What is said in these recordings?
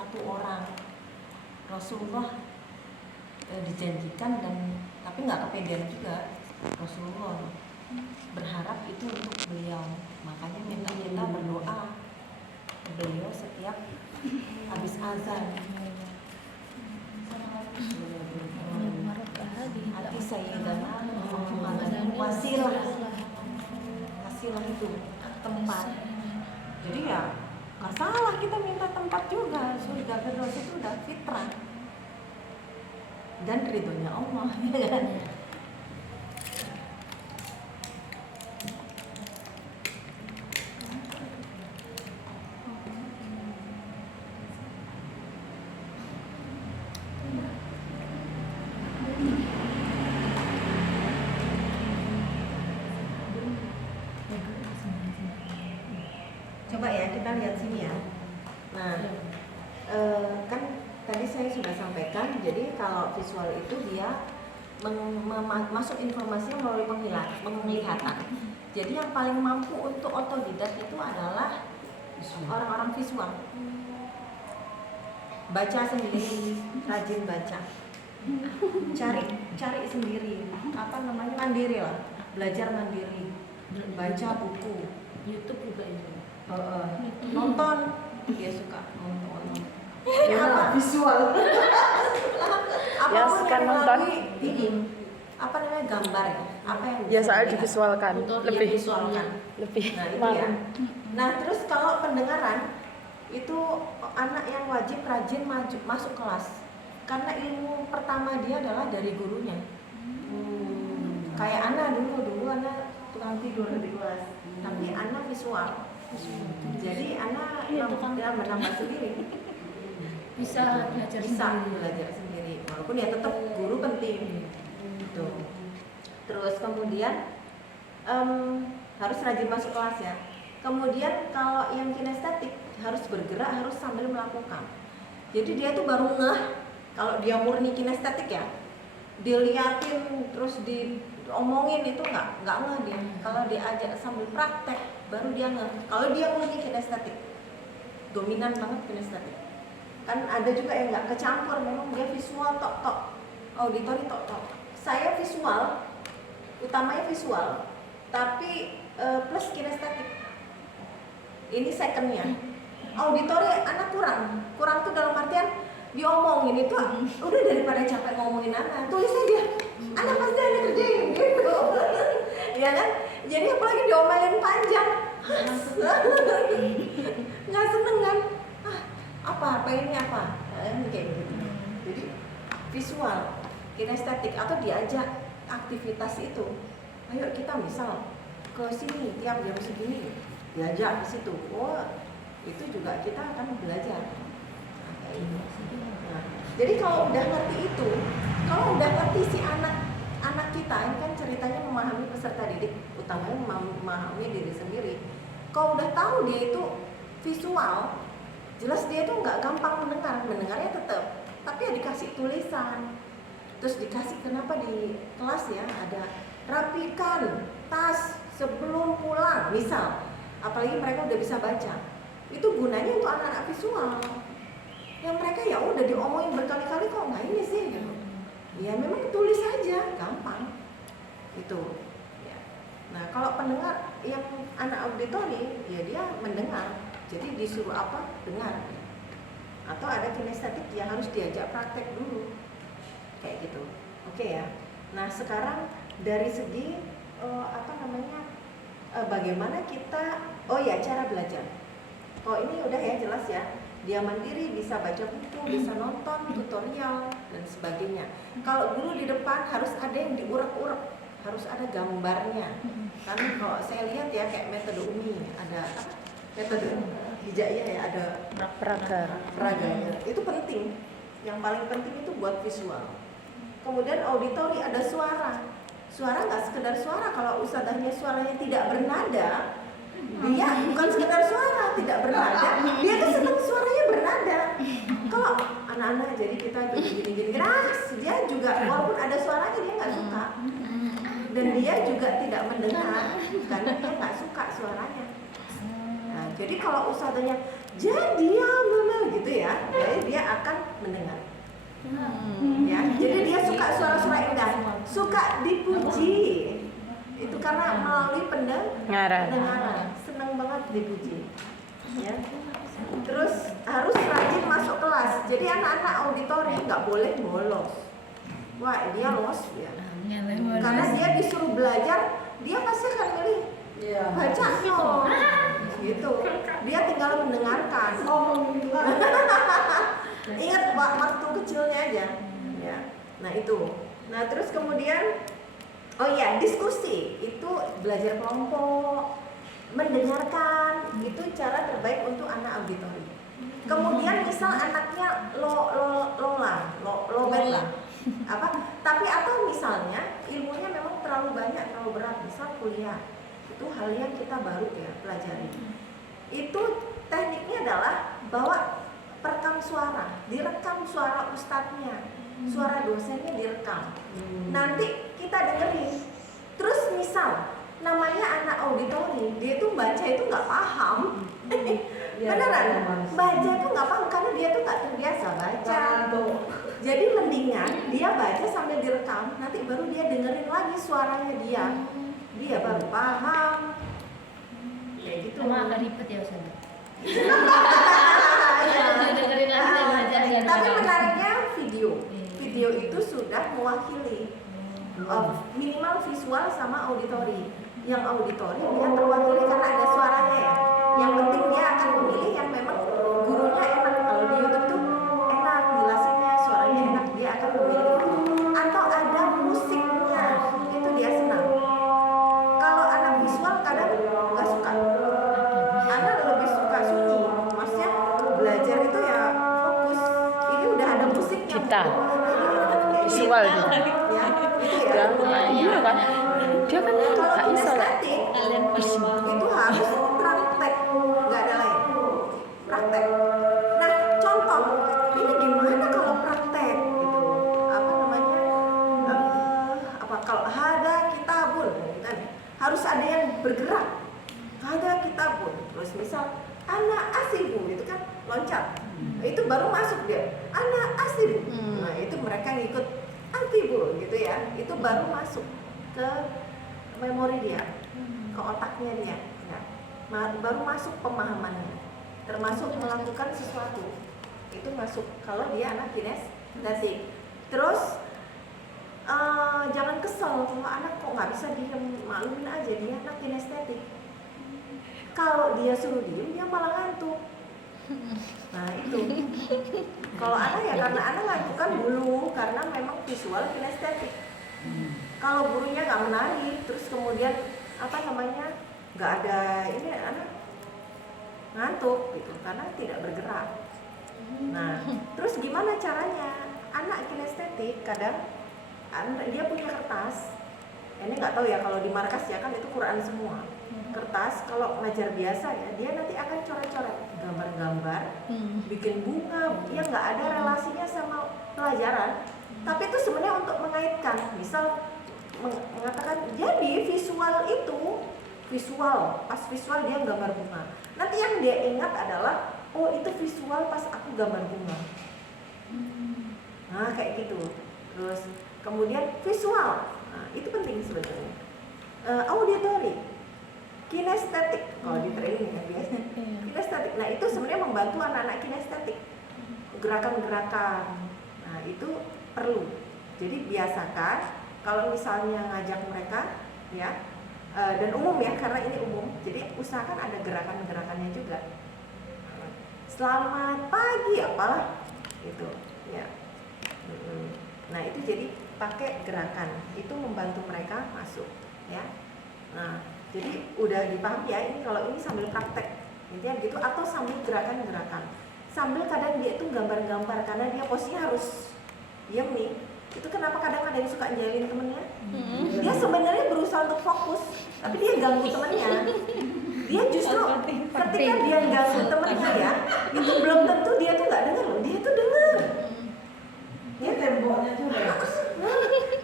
satu orang. Rasulullah dijanjikan tapi nggak kepedean juga. Rasulullah berharap itu untuk beliau, makanya minta kita berdoa beliau setiap habis azan. Hati Sayyidana Muhammad wasilah itu tempat. Jadi ya nggak salah kita minta tempat juga. Surga Firdaus itu udah fitrah dan ridhonya Allah, ya kan? Coba ya kita lihat sini ya. Nah, kan tadi saya sudah sampaikan. Jadi kalau visual itu dia masuk informasi melalui penglihatan. Jadi yang paling mampu untuk otodidak itu adalah orang-orang visual. Baca sendiri, rajin baca. Cari sendiri. Mandiri lah. Belajar mandiri. Baca buku. YouTube juga itu. Nonton, dia suka nonton. Ya, visual. Apa suka nonton ini? Apa namanya, gambar ya? Apa yang ya soal divisualkan lebih visualkan. lebih Nah, itu ya. Nah, terus kalau pendengaran itu anak yang wajib rajin masuk kelas. Karena ilmu pertama dia adalah dari gurunya. Kayak Ana dulu Ana tukang tidur di kelas. Tapi Ana visual. Jadi Ana yang menambah sendiri. Bisa belajar sendiri. Walaupun ya tetap guru penting. Gitu. Terus kemudian harus rajin masuk kelas ya. Kemudian kalau yang kinestetik harus bergerak, harus sambil melakukan. Jadi dia tuh baru ngeh kalau dia murni kinestetik ya. Diliatin terus diomongin itu nggak ngeh dia. Kalau diajak sambil praktek baru dia ngeh. Kalau dia murni kinestetik, dominan banget kinestetik. Kan ada juga yang nggak kecampur, memang dia visual tok, auditori tok. Saya visual, utamanya visual, tapi plus kinestetik. Ini secondnya. Auditori anak kurang tuh dalam artian diomongin itu udah, daripada capek ngomongin anak, tulis aja. Anak pasti ada kerjain gitu. Ya kan? Jadi apalagi diomelin panjang. Nggak seneng kan? Apa ini apa? Kayak gitu. Jadi visual, kinestetik, atau diajak aktivitas itu. Ayo kita misal ke sini tiap jam segini, diajak ke situ. Oh, itu juga kita akan belajar. Nah, jadi kalau udah ngerti itu, kalau udah ngerti si anak kita, ini kan ceritanya memahami peserta didik, utamanya memahami diri sendiri. Kalau udah tahu dia itu visual, jelas dia tuh nggak gampang mendengarnya tetap, tapi ya dikasih tulisan, terus dikasih kenapa di kelas ya ada rapikan tas sebelum pulang, misal, apalagi mereka udah bisa baca, itu gunanya untuk anak-anak visual. Yang mereka ya udah diomongin berkali-kali kok nggak ini sih gitu. Ya memang tulis aja, gampang. Itu. Ya. Nah kalau pendengar yang anak auditori, ya dia mendengar. Jadi disuruh apa? Dengar. Atau ada kinestetik yang harus diajak praktek dulu. Kayak gitu. Oke ya. Nah sekarang dari segi bagaimana kita, cara belajar. Oh ini udah ya jelas ya. Dia mandiri, bisa baca buku, bisa nonton tutorial dan sebagainya. Kalau guru di depan harus ada yang diurek-urek, harus ada gambarnya. Karena kalau saya lihat ya kayak metode Umi, ada metode hijaiyah ya, ada praga. Itu penting. Yang paling penting itu buat visual. Kemudian auditori, ada suara. Suara nggak sekedar suara. Kalau ustadzahnya suaranya tidak bernada, dia bukan sekedar suara tidak bernada, dia tuh seneng suaranya bernada. Kalau anak-anak jadi kita gini, dia juga walaupun ada suaranya dia nggak suka, dan dia juga tidak mendengar karena dia nggak suka suaranya. Nah, jadi kalau ustadzanya jadi gitu ya, bisa dipuji. Itu karena melalui Pendengaran. pendengaran. Senang banget dipuji. Ya. Terus harus rajin masuk kelas. Jadi anak-anak auditori nggak boleh bolos. Wah, dia los ya. Karena dia disuruh belajar, dia pasti akan milih baca gitu. Dia tinggal mendengarkan. Ingat waktu kecilnya aja. Ya. Nah itu. Nah terus kemudian, oh iya, diskusi itu belajar kelompok, mendengarkan itu cara terbaik untuk anak auditori. Kemudian misal anaknya low bad apa? Tapi atau misalnya ilmunya memang terlalu banyak, terlalu berat, misal kuliah, itu hal yang kita baru ya pelajari. Itu tekniknya adalah bawa perekam suara, direkam suara ustadznya, suara dosennya direkam. Nanti kita dengerin. Terus misal namanya anak auditori, dia tuh baca itu nggak paham. Beneran, baca itu nggak paham karena dia tuh nggak terbiasa baca. Jadi mendingan dia baca sambil direkam, nanti baru dia dengerin lagi suaranya dia baru paham. Kayak gitu. Cuma agak ribet ya Ustaz. Dengerin lagi tapi menariknya video itu sudah mewakili minimal visual sama auditori. Yang auditori dia terwakili karena ada suaranya ya. Yang penting dia akan memilih yang memang gurunya enak. Kalau di YouTube tuh enak jelasinnya, suaranya enak, dia akan memilih itu. Atau ada musiknya, itu dia senang. Kalau anak visual kadang nggak suka. Anak lebih suka sunyi. Maksudnya belajar itu ya fokus. Ini udah ada musiknya. Kita visual gitu. Ya, itu ya. Iya kan? Dia kan nggak bisa lah. Itu harus praktek, nggak ada lain. Praktek. Nah, contoh ini gimana kalau praktek gitu? Apa namanya? Kalau ada kitabun, kan harus ada yang bergerak. Ada kitabun. Terus misal anak asibu itu kan loncat. Itu baru masuk dia. Anak asibu. Nah, itu mereka ngikut antibu gitu ya. Itu baru masuk ke memori dia, ke otaknya dia, ya. Baru masuk pemahamannya, termasuk melakukan sesuatu, itu masuk kalau dia anak kinestetik. Terus jangan kesel kalau anak kok nggak bisa diem, maklumin aja dia anak kinestetik. Kalau dia suruh diem, dia malah ngantuk. Nah itu, kalau anak ya karena anak ngantuk kan dulu karena memang visual kinestetik. Kalau gurunya nggak menarik, terus kemudian nggak ada ini, anak ngantuk gitu karena tidak bergerak. Nah, terus gimana caranya? Anak kinestetik kadang dia punya kertas. Ini nggak tahu ya kalau di markas ya kan itu Quran semua. Kertas kalau ngajar biasa ya dia nanti akan coret-coret gambar-gambar, bikin bunga yang nggak ada relasinya sama pelajaran. Tapi itu sebenarnya untuk mengaitkan, misal mengatakan jadi visual itu pas visual dia gambar bunga. Nanti yang dia ingat adalah oh itu visual pas aku gambar bunga. Nah kayak gitu. Terus kemudian visual, nah, itu penting sebetulnya. Auditory, kinestetik kalau di training kan biasanya. Kinestetik, nah itu sebenarnya membantu anak-anak kinestetik, gerakan-gerakan. Nah itu perlu. Jadi biasakan kalau misalnya ngajak mereka ya, dan umum ya karena ini umum, jadi usahakan ada gerakan-gerakannya juga. Selamat pagi apalah gitu ya. Nah itu jadi pakai gerakan itu membantu mereka masuk ya. Nah jadi udah dipahami ya ini kalau ini sambil praktek intinya gitu, atau sambil gerakan-gerakan, sambil kadang dia itu gambar-gambar karena dia posisinya harus diam nih. Itu kenapa kadang ada yang suka njailin temennya. Dia sebenarnya berusaha untuk fokus, tapi dia ganggu temennya. Dia justru ketika dia ganggu temennya ya, itu belum tentu dia tuh nggak dengar loh, dia tuh dengar. Ya temboknya tuh.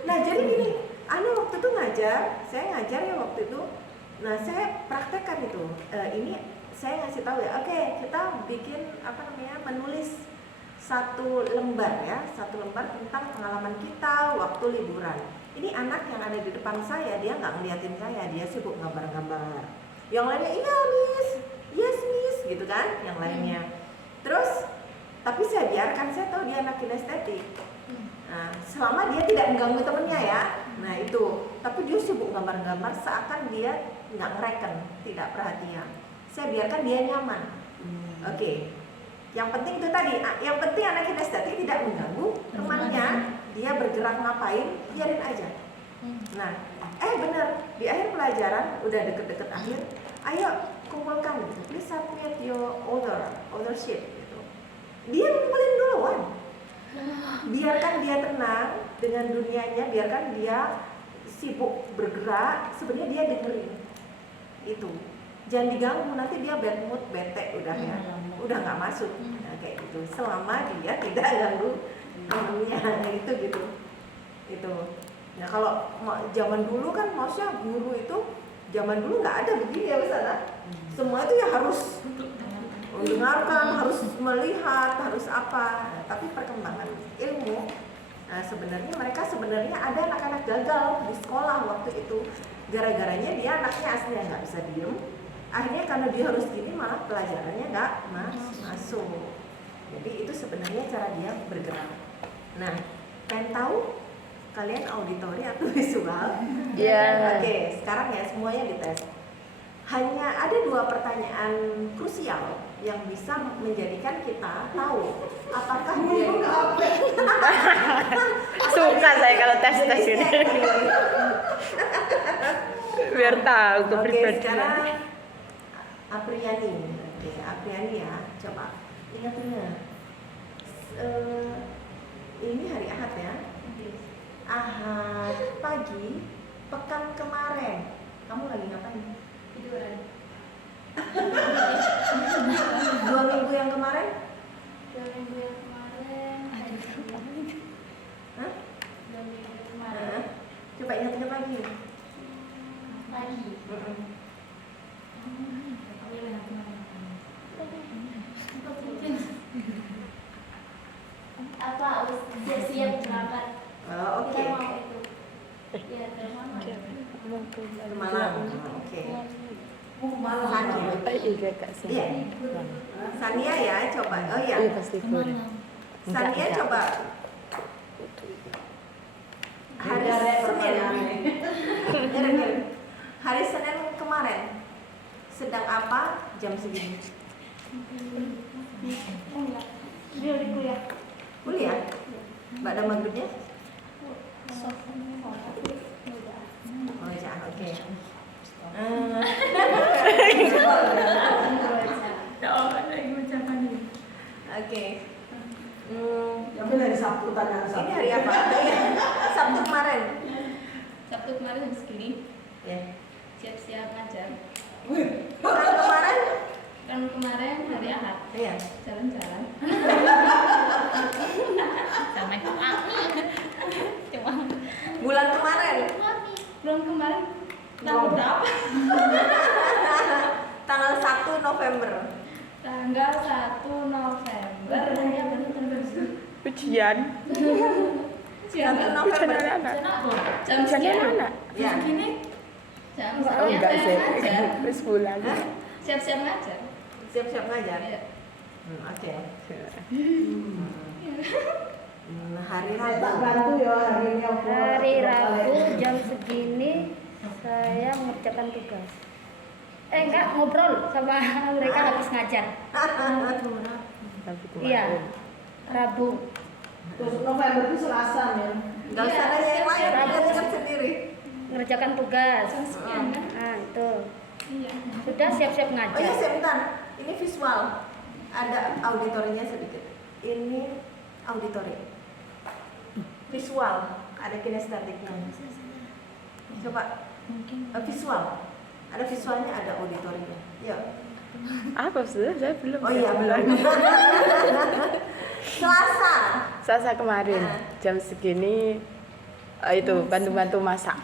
Nah jadi gini, Ana waktu itu saya ngajar ya waktu itu. Nah saya praktekkan itu. Ini saya ngasih tahu ya. Oke, kita bikin menulis satu lembar tentang pengalaman kita waktu liburan. ini anak yang ada di depan saya, dia nggak ngeliatin saya, dia sibuk gambar-gambar. Yang lainnya, iya miss, yes miss, gitu kan, yang lainnya. Terus, tapi saya biarkan, saya tahu dia anak kinestetik. Nah, selama dia tidak mengganggu temennya ya, nah itu. Tapi dia sibuk gambar-gambar seakan dia nggak ngereken, tidak perhatian. Saya biarkan dia nyaman. Oke. Yang penting itu tadi, yang penting anak kinestetik tidak mengganggu temannya, dia bergerak ngapain, biarin aja. Nah, benar, di akhir pelajaran udah deket-deket akhir, ayo kumpulkan, please submit your ownership gitu. Dia ngumpulin duluan. Biarkan dia tenang dengan dunianya, biarkan dia sibuk bergerak, sebenarnya dia dengerin itu. Jangan diganggu, nanti dia bad mood, bete udah ya, udah nggak masuk. Nah, kayak gitu. Selama dia tidak ganggu temennya, itu gitu. Itu. Nah kalau zaman dulu kan, maksudnya guru itu zaman dulu nggak ada begini ya Ustazah. Semua itu ya harus mendengarkan, harus melihat, harus apa. Nah, tapi perkembangan ilmu, nah sebenarnya mereka ada anak-anak gagal di sekolah waktu itu. Gara-garanya dia anaknya aslinya nggak bisa diem. Akhirnya karena dia harus gini, malah pelajarannya nggak masuk. Jadi itu sebenarnya cara dia bergerak. Nah, pengen tahu kalian auditori atau visual? Iya. Oke, sekarang ya semuanya dites. Hanya ada 2 pertanyaan krusial yang bisa menjadikan kita tahu apakah dia Suka saya kalau tes-tes ini. Biar tahu Oke, kepribadian. sekarang Apriani. Oke, Apriani ya, coba ingat-ingat. Ini hari Ahad ya. Ahad pagi pekan kemarin kamu lagi ngapain? Tiduran. 2 minggu yang kemarin? 2 minggu yang kemarin. Hah? 2 minggu yang kemarin. Coba ingat-ingat lagi. Pagi. Apa udah siap berangkat? Oh, oke. Kita mau itu. Ya, ke mana? Malam. Oke. Sania. Iya Kak Iya. Sania ya, coba. Oh iya. Iya pasti boleh. Sania coba. Hari Senin. Hari Senin kemarin sedang apa jam segini? Dia di kuliah. Kuliah? Mbak ada maghribnya? Oh ya, oke. Oke. Tapi dari Sabtu tanya Ini Sabtu. hari apa? Sabtu kemarin. Sabtu kemarin jam segini Ya. siap-siap ngajar. Pekan kemarin? Kan kemarin hari Ahad Iya. jalan-jalan. Sama cuma Bulan kemarin? belum kemarin tanggal berapa? Tanggal 1 November. Tanggal 1 November. Ya benar tanggal Ujian. 1 November. jam Ujiannya segini. mana? Ya. Segini. Jam Oh enggak sih. ngajar. Terus pulang. Hah? Siap-siap ngajar. Siap-siap ngajar. Iya. Oke. Hari Saya tak Rabu. bantu ya hari ini aku. Hari Rabu jam segini saya mengerjakan tugas. Enggak, ngobrol sama mereka habis ngajar. Tapi Iya, kemarin. Rabu. Terus November itu Selasa ya. Gak usah nanya yang lain, ingat sendiri. Mengerjakan tugas. Sekian kan? Nah, itu. Iya. Sudah siap-siap Oh iya, ngajar. sebentar. Ini visual. Ada auditorinya sedikit. Ini auditori. Visual. Ada kinestetiknya. Coba. Visual. Ada visualnya, ada auditorinya. Yuk. Apa sudah? Saya belum. Oh iya, belum. Selasa. Selasa kemarin jam segini itu bantu-bantu masak.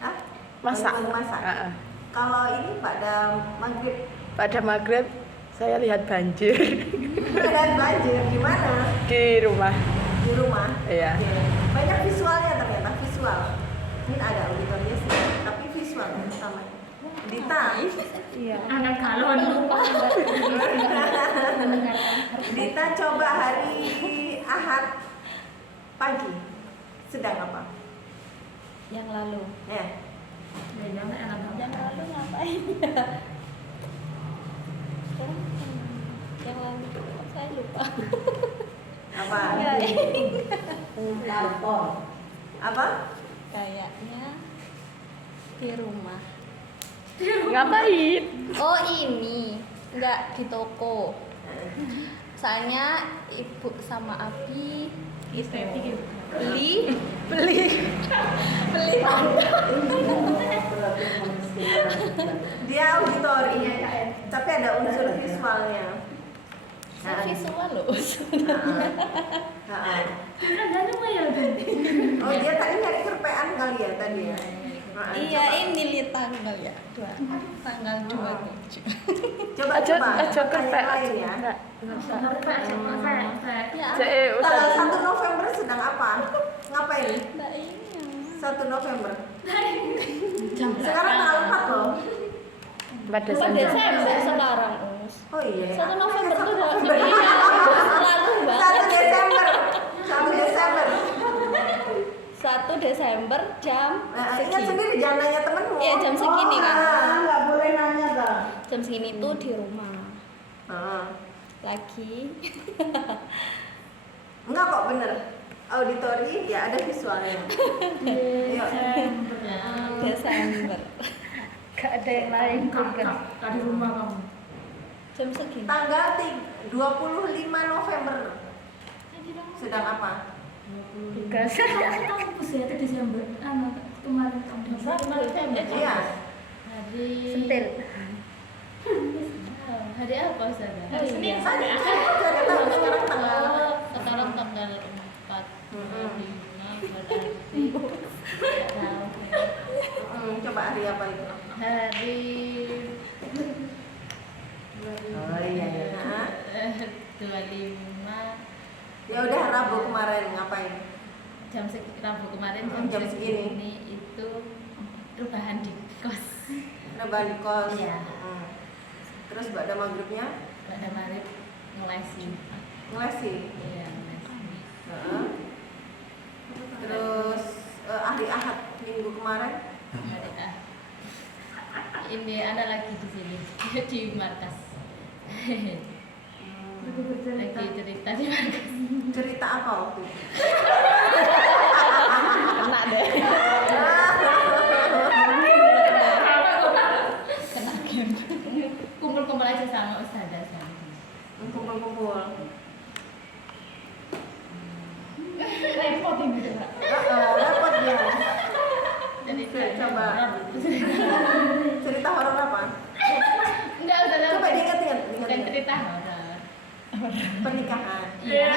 Hah? Masak. Bantu masak. Kalau ini pada maghrib. Pada maghrib saya lihat banjir Dan banjir gimana? di rumah. Di rumah. Iya. Oke. Banyak visualnya ternyata. Visual visual. Ini ada auditornya sih, tapi visual sama. Dita, Iya. Anak galon. Dita coba hari Ahad pagi sedang apa? Yang lalu. Ya. Yang Yang lalu ngapain ya? Sekarang yang lalu saya lupa. Apa? Kantor. Apa? Kayaknya di rumah. Ngapain? Oh ini, enggak di toko. Soalnya ibu sama Abi itu beli Dia auditori, tapi ada unsur visualnya. saya visual loh. Ha-ha. Kan lumayan kan. Oh dia tadi nyari kerpean kali ya tadi ya. Iya ini lihat tanggal ya, tanggal 27. Coba Aja coba. aja Tanya kerpek lain aja. ya. Enggak. Saya. Ya, Tanggal Usah 1 November sedang apa? Ngapain? mbak ini 1 November. Jam Sekarang tanggal 4 loh. 4 4 Desember. Desember sekarang Us. Oh iya. 1 November tuh udah November. lalu 1 banget. Desember. 1 Desember. 1 Desember jam Ingat segini. sendiri jangan nanya temenmu. Iya jam segini kan. Nggak boleh nanya dah. Jam segini tuh di rumah Heeh. lagi. Enggak kok bener. Auditori ya ada visualnya. Iya. Desember Gak ada yang lain juga. di rumah kamu. jam segini. Tanggal 25 November sedang apa? Tugas. Kampus ya itu Desember. Kemarin Desember. Iya. Hari Sentil. Hari apa Ustazah? Hari Senin. Ada tahu sekarang tanggal. Sekarang tanggal 4 Mm-mm. 5 berarti Coba hari apa itu? hari Oh iya iya. Nah, 25 ya udah Rabu kemarin ngapain? Rabu kemarin Jam segini. itu perubahan di kos. Rebahan di kos. Iya. Terus pada maghribnya Pada Maret ngelesi. ngelesi. Iya, ngelesi. Heeh. Terus hari Ahad minggu kemarin Hari A. Ini ada lagi di sini di markas. Lagi cerita di markas. cerita apa waktu itu? Kena deh. Kena game. Kumpul-kumpul aja sama ustazah sama. Kumpul-kumpul. Repot ini. Repot ya. Jadi Coba. Cerita horor apa? enggak ustazah. Coba diingat-ingat. Bukan cerita horor. Pernikahan. Iya.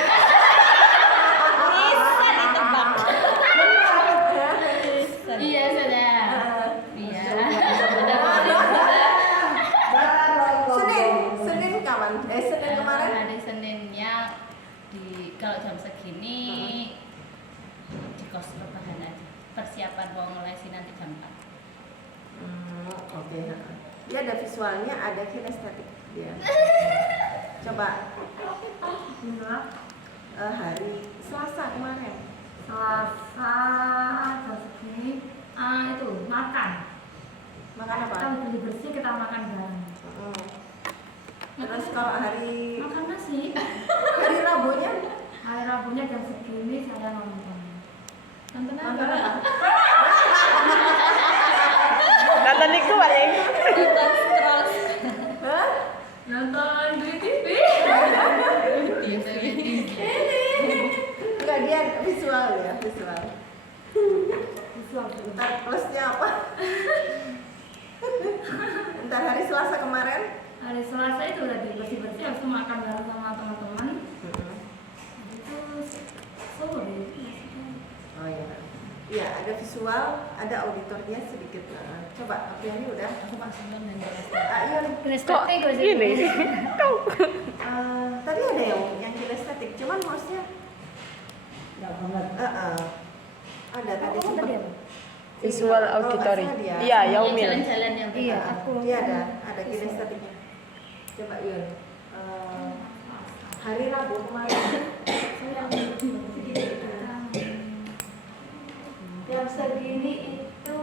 Bisa ditebak. Iya sudah. Iya. Senin kapan? Senin kemarin. Hari Seninnya kalau jam segini di kos rebahan aja. Persiapan mau ngelesi nanti jam 4. Oke. Dia ada visualnya, ada kinestetik dia. Coba. Hari Selasa kemarin. Selasa jam segini itu makan. Makan apa? Kita beli bersih kita makan bareng. Terus kalau hari Makan nasi. hari Rabunya Hari Rabunya jam segini saya nonton. Nonton nonton apa? apa? Nonton iku paling. Hah? Nonton di TV. Enggak, dia visual ya, visual. Ntar plusnya apa? Ntar hari Selasa kemarin. Hari Selasa itu tadi bersih-bersih habis itu makan bareng sama teman-teman. Itu sore. Oh iya. Iya, ada visual, ada auditornya sedikit. Coba, Apriani udah. Aku masih nonton dan Ion. Kok ini? Kau. Tadi ada yang kinestetik, cuman maksudnya Nggak banget. Ada tadi Kamu tadi apa? Visual auditory. Kalau nggak salah dia. Iya, Yang Yaumil. jalan-jalan yang Iya, bergerak. aku. Dia ada kinestetiknya. Coba Yun. Hari Rabu kemarin Jam segini itu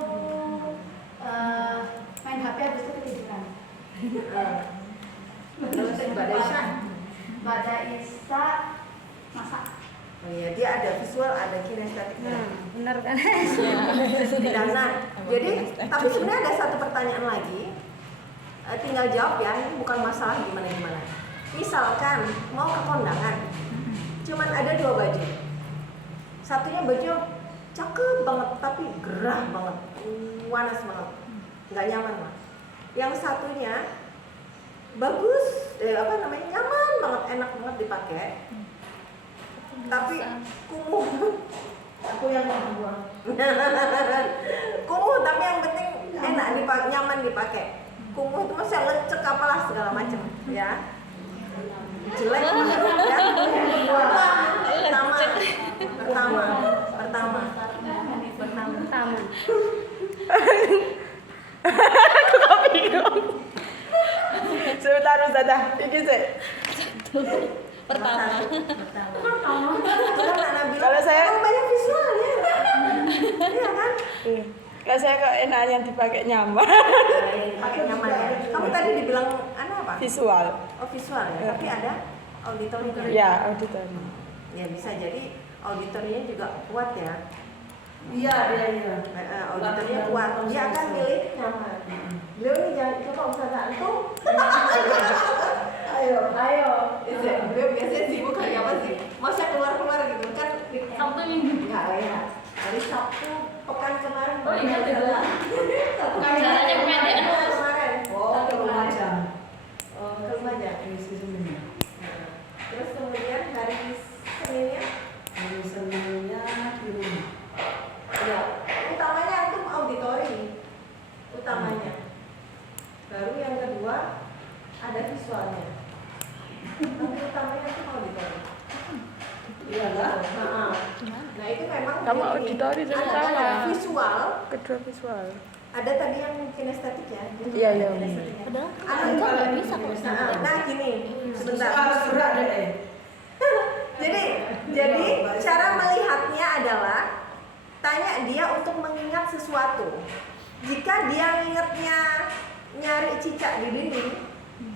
main HP habis itu ketiduran. terus Mbak Desya. Pada Isa masak. Oh iya, dia ada visual, ada kinestetiknya. Bener kan? Nah, jadi tapi sebenarnya ada satu pertanyaan lagi. Tinggal jawab ya, ini bukan masalah gimana-gimana. Misalkan mau ke kondangan, cuman ada 2 baju. Satunya baju cakep banget tapi gerah banget, panas banget, nggak nyaman lah. Yang satunya bagus, nyaman banget, enak banget dipakai. Tapi kumuh. Aku yang kedua. Kumuh tapi yang penting enak dipakai, nyaman dipakai. Kumuh itu masih lecek apalah segala macam, ya. Jelek ya. Pertama. Sebentar Ustazah, iki sih. Pertama. Kalau saya- banyak visualnya. Iya kan? Kalau saya kok enak yang dipakai nyaman. Pakai nyaman ya. Kamu tadi dibilang apa? Visual. Oh, visual ya. Tapi ada auditornya. Ya, auditori. Ya bisa jadi auditornya juga kuat ya. Iya, iya. Auditornya kuat. Dia akan milih nyaman. Beliau nih jangan coba usaha antum. Ayo. Beliau biasanya sibuk hari apa sih? Masa keluar gitu kan? Sabtu Minggu. Enggak ya. Hari Sabtu pekan kemarin. Oh, iya, betul. Pekan Jalannya pendek. kemarin. Oh, ke Lumajang. Ke Lumajang. Terus kemudian hari Seninnya, Hari Seninnya di rumah. ya, utamanya antum auditori, utamanya. Baru yang kedua ada visualnya. Tapi utamanya antum auditori. Iya lah. Nah itu memang Kamu ini, auditori dan ada sama. visual, Kedua visual. ada tadi yang kinestetik ya. Iya, iya. Padahal Ada enggak juga. bisa kok. Nah gini, sebentar. Harus gerak deh. Jadi cara melihatnya adalah tanya dia untuk mengingat sesuatu. Jika dia ingatnya nyari cicak di dinding,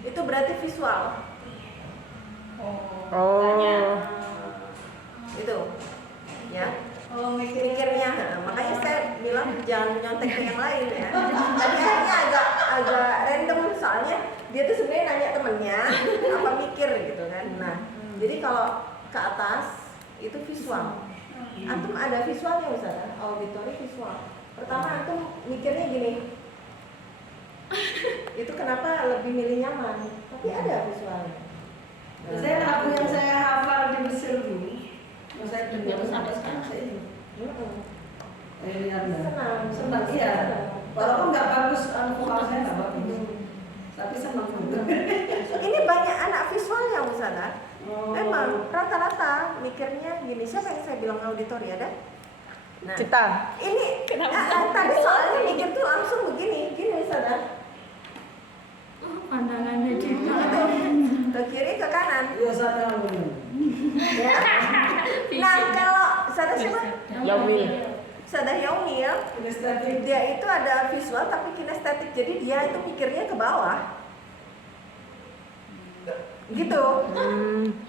itu berarti visual. Oh. Itu, ya. Oh, Mikirnya, makanya saya bilang jangan nyontek ke yang lain ya. Tadi hanya agak random soalnya dia tuh sebenarnya nanya temennya apa mikir gitu kan. Nah, jadi kalau ke atas itu visual. Antum ada visualnya misalnya, auditori visual. Pertama antum mikirnya gini, itu kenapa lebih milih nyaman? Tapi ada visualnya. Saya lagu yang saya hafal di Mesir dulu. Yang saya dengar Yang sampai sekarang. Ini Anda. Senang, Iya. Walaupun nggak bagus, vokal saya nggak bagus. Tapi senang juga. Ini banyak anak visualnya Ustazah. Oh. Memang rata-rata mikirnya gini, siapa yang saya bilang auditori ada? Nah, Kita. ini tadi soalnya mikir tuh langsung begini, gini Ustazah. Pandangannya juga. Ke kiri ke kanan. Iya, saya tahu. Ya. Nah, kalau Ustazah siapa? Yaumil. Ustazah Yaumil, Kinestetik. dia itu ada visual tapi kinestetik. Jadi dia itu mikirnya ke bawah. Gitu.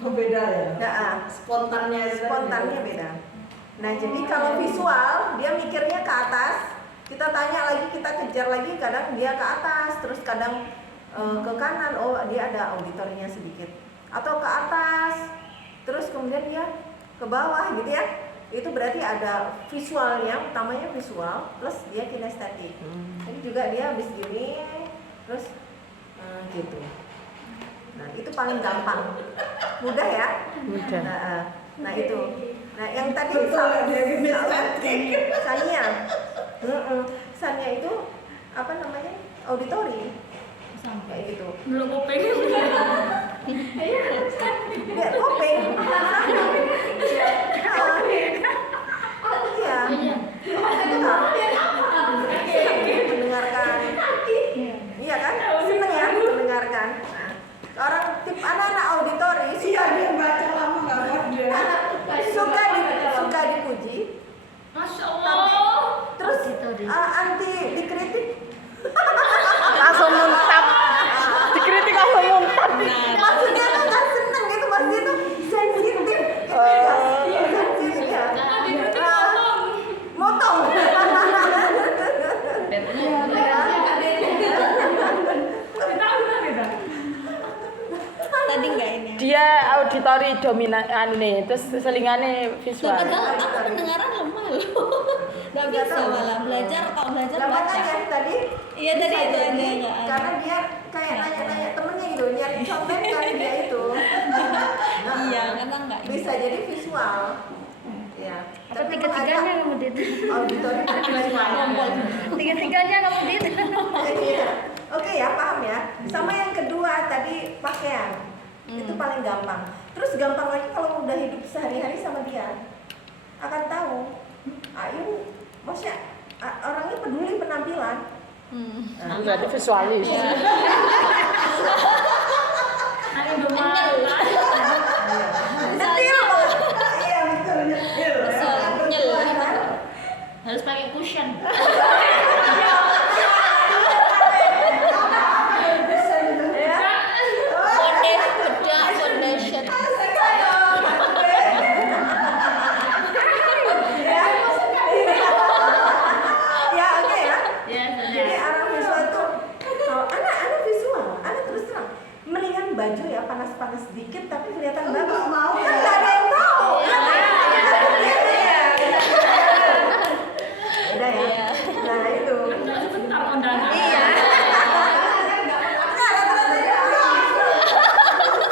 Oh, beda ya. Nah, Spontannya beda. Nah, jadi kalau visual dia mikirnya ke atas, kita tanya lagi, kita kejar lagi, kadang dia ke atas, terus kadang ke kanan, oh dia ada auditornya sedikit, atau ke atas, terus kemudian dia ke bawah gitu ya. Itu berarti ada visualnya, utamanya visual plus dia kinestetik. Jadi juga dia habis gini, terus gitu. Nah itu paling gampang, mudah ya. Mudah. Nah itu. Nah yang tadi Betul, dia kinestetik. Sanya, Sanya itu apa namanya auditori, kayak gitu. Belum kopeng. Dia kopeng. Iya. Iya. auditori dominan nih, terus selingane visual. Padahal aku pendengaran lemah loh. Nggak bisa malah belajar kalau belajar Lah baca. makanya tadi Iya tadi bisa itu jadi, ada. karena dia kayak nanya-nanya temennya gitu, nyari contekan dia itu. Nah, Iya, karena nggak ini. bisa jadi visual. Ya. Atau tiga-tiganya kamu dit. Auditori dan visual. Tiga-tiganya kamu dit. Iya. Oke ya, paham ya. Sama yang kedua tadi pakaian. Itu paling gampang. Terus gampang lagi kalau udah hidup sehari-hari sama dia. Akan tahu. Ayu, maksudnya orangnya peduli penampilan. Nah, Berarti visualis. Detail banget. Iya, betul. Detail. Betul, nyel. Kan? Harus pakai cushion. Ya. Foundation. Ya, oke ya. Ya, Jadi arah visual tuh kalau anak visual, anak terus terang mendingan baju ya panas-panas dikit tapi kelihatan bagus. Mau kan nggak ada yang tahu. Udah ya. Nah itu. sebentar undangan. Iya.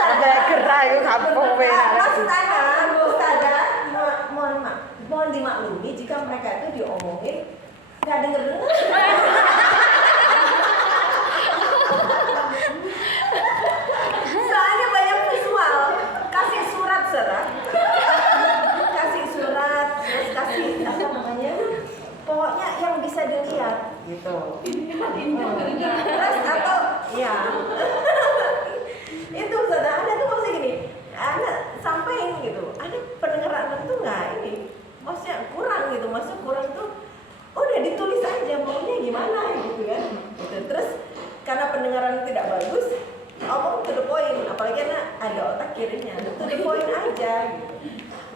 Ada gerak itu kampung Maksud anak, ustazah, mohon dimaklumi jika mereka itu diomongin nggak denger-denger. Soalnya banyak visual, kasih surat terus kasih apa namanya, pokoknya yang bisa dilihat gitu. Terus atau ya itu saudara ada tuh maksudnya gini, anak sampein gitu, ada pendengaran tuh nggak ini, maksudnya kurang gitu, maksudnya kurang tuh udah ditulis aja maunya gimana gitu kan, gitu. Terus karena pendengaran tidak bagus, omong to the point, apalagi anak ada otak kirinya, to the point aja gitu.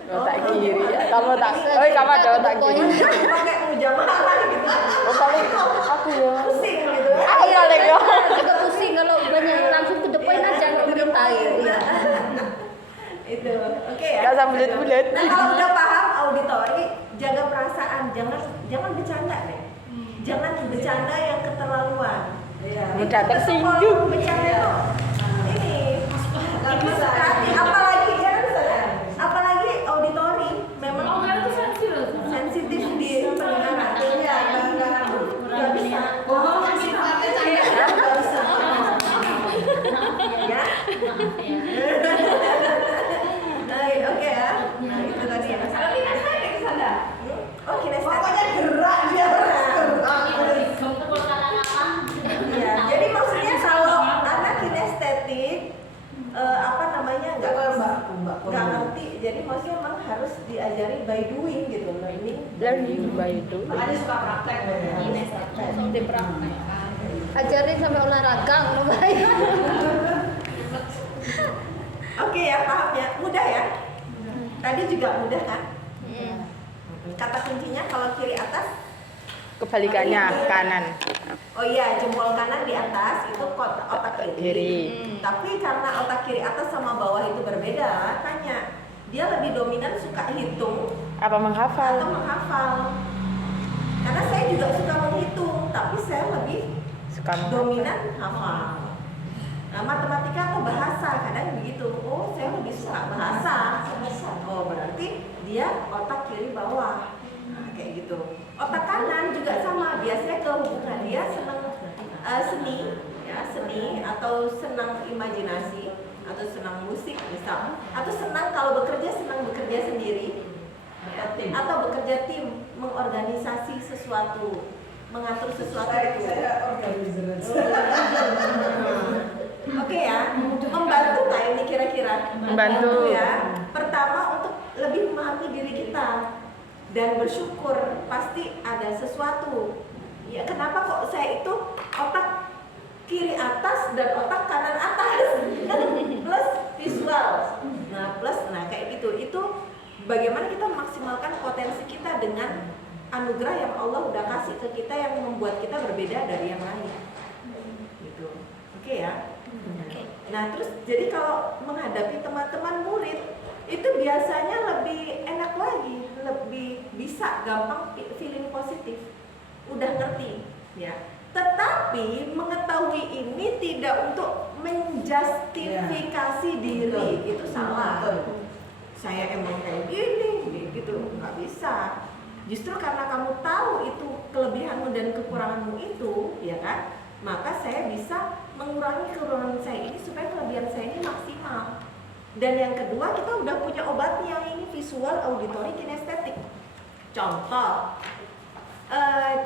Otak kiri. Kamu tak. Oh, kamu ada otak kiri. Pakai mujamalah gitu. Oh, paling aku ya. Pusing gitu. Ayo Lego. Agak pusing kalau banyak langsung ke depan aja nggak merintai. Iya. Itu. Oke ya. Gak usah bulet-bulet. Nah, kalau udah paham auditori, jaga perasaan, jangan bercanda deh. Jangan bercanda yang keterlaluan. Iya. Mudah tersinggung. Bercanda itu ini nggak bisa hati. Apalagi jangan salah. Apalagi auditori memang sensitif di pendengaran. Iya, nggak bisa. Bohong sifatnya canda. Nggak bisa. Ya. Oke ya. Nah, itu tadi ya. Kalau kinestetik sadar. Oh, kinestetik. Pokoknya gerak dia Iya, jadi maksudnya kalau anak kinestetik apa namanya nggak ngerti, jadi maksudnya memang harus diajari by doing gitu, Learning by doing. Makanya suka praktek deh. Di praktek. Ajarin sampai olahraga nggak bahaya. Oke ya, paham ya, mudah ya. Tadi juga mudah kan? Kata kuncinya kalau kiri atas, Kebalikannya kanan. oh iya, jempol kanan di atas itu otak kiri. Kiri. Tapi karena otak kiri atas sama bawah itu berbeda, tanya dia lebih dominan suka hitung Apa menghafal? atau menghafal. Karena saya juga suka menghitung, tapi saya lebih Suka menghafal. dominan hafal. Nah, matematika atau bahasa kadang begitu. Oh, saya lebih suka bahasa. Oh, berarti dia otak kiri bawah. Nah, kayak gitu. Otak kanan juga sama. Biasanya ke hubungan dia senang seni, ya seni atau senang imajinasi atau senang musik misal, atau senang kalau bekerja senang bekerja sendiri, atau bekerja tim, mengorganisasi sesuatu, mengatur sesuatu itu. Saya organizer. Oke ya, membantu nggak ini kira-kira? Membantu. Ya. Pertama untuk lebih memahami diri kita dan bersyukur pasti ada sesuatu. Ya kenapa kok saya itu otak kiri atas dan otak kanan atas? Plus visual. Nah kayak gitu. Itu bagaimana kita memaksimalkan potensi kita dengan anugerah yang Allah udah kasih ke kita yang membuat kita berbeda dari yang lain. Gitu. Oke ya. Oke. Nah terus jadi kalau menghadapi teman-teman murid itu biasanya lebih enak lagi, lebih bisa gampang feeling positif, udah ngerti ya. Tetapi mengetahui ini tidak untuk menjustifikasi diri, itu salah. Saya emang kayak gini gitu, nggak bisa. Justru karena kamu tahu itu kelebihanmu dan kekuranganmu itu, ya kan? Maka saya bisa mengurangi kekurangan saya ini supaya kelebihan saya ini maksimal. Dan yang kedua, kita udah punya obatnya, ini visual, auditory, kinestetik. Contoh,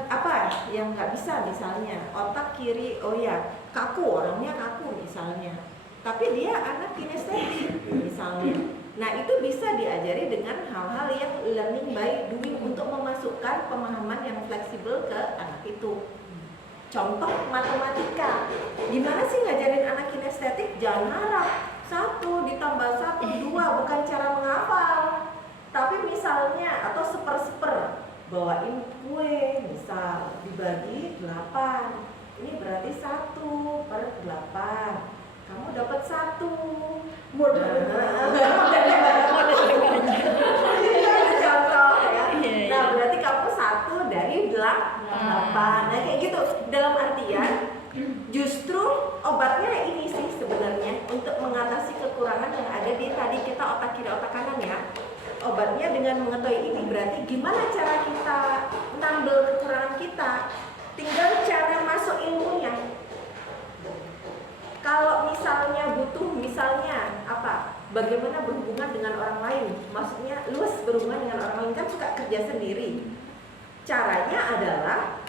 apa yang nggak bisa misalnya otak kiri, oh ya kaku, orangnya kaku misalnya, tapi dia anak kinestetik misalnya. Nah itu bisa diajari dengan hal-hal yang learning by doing untuk memasukkan pemahaman yang fleksibel ke anak itu. Contoh matematika, gimana sih ngajarin anak kinestetik? Jangan harap 1 ditambah 1 2, bukan cara menghafal, tapi misalnya atau seper bawain kue misal dibagi 8, ini berarti 1/8, kamu dapat 1 modal. Contoh ya. Nah berarti kamu 1 dari 8. Nah kayak gitu. Dalam artian justru obatnya ini sih sebenarnya untuk mengatasi kekurangan yang ada di tadi kita otak kiri otak kanan ya. Obatnya dengan mengetahui ini berarti gimana cara kita nambel kekurangan kita, tinggal cara masuk ilmunya. Kalau misalnya butuh misalnya apa, bagaimana berhubungan dengan orang lain, maksudnya luas berhubungan dengan orang lain, kan suka kerja sendiri. Caranya adalah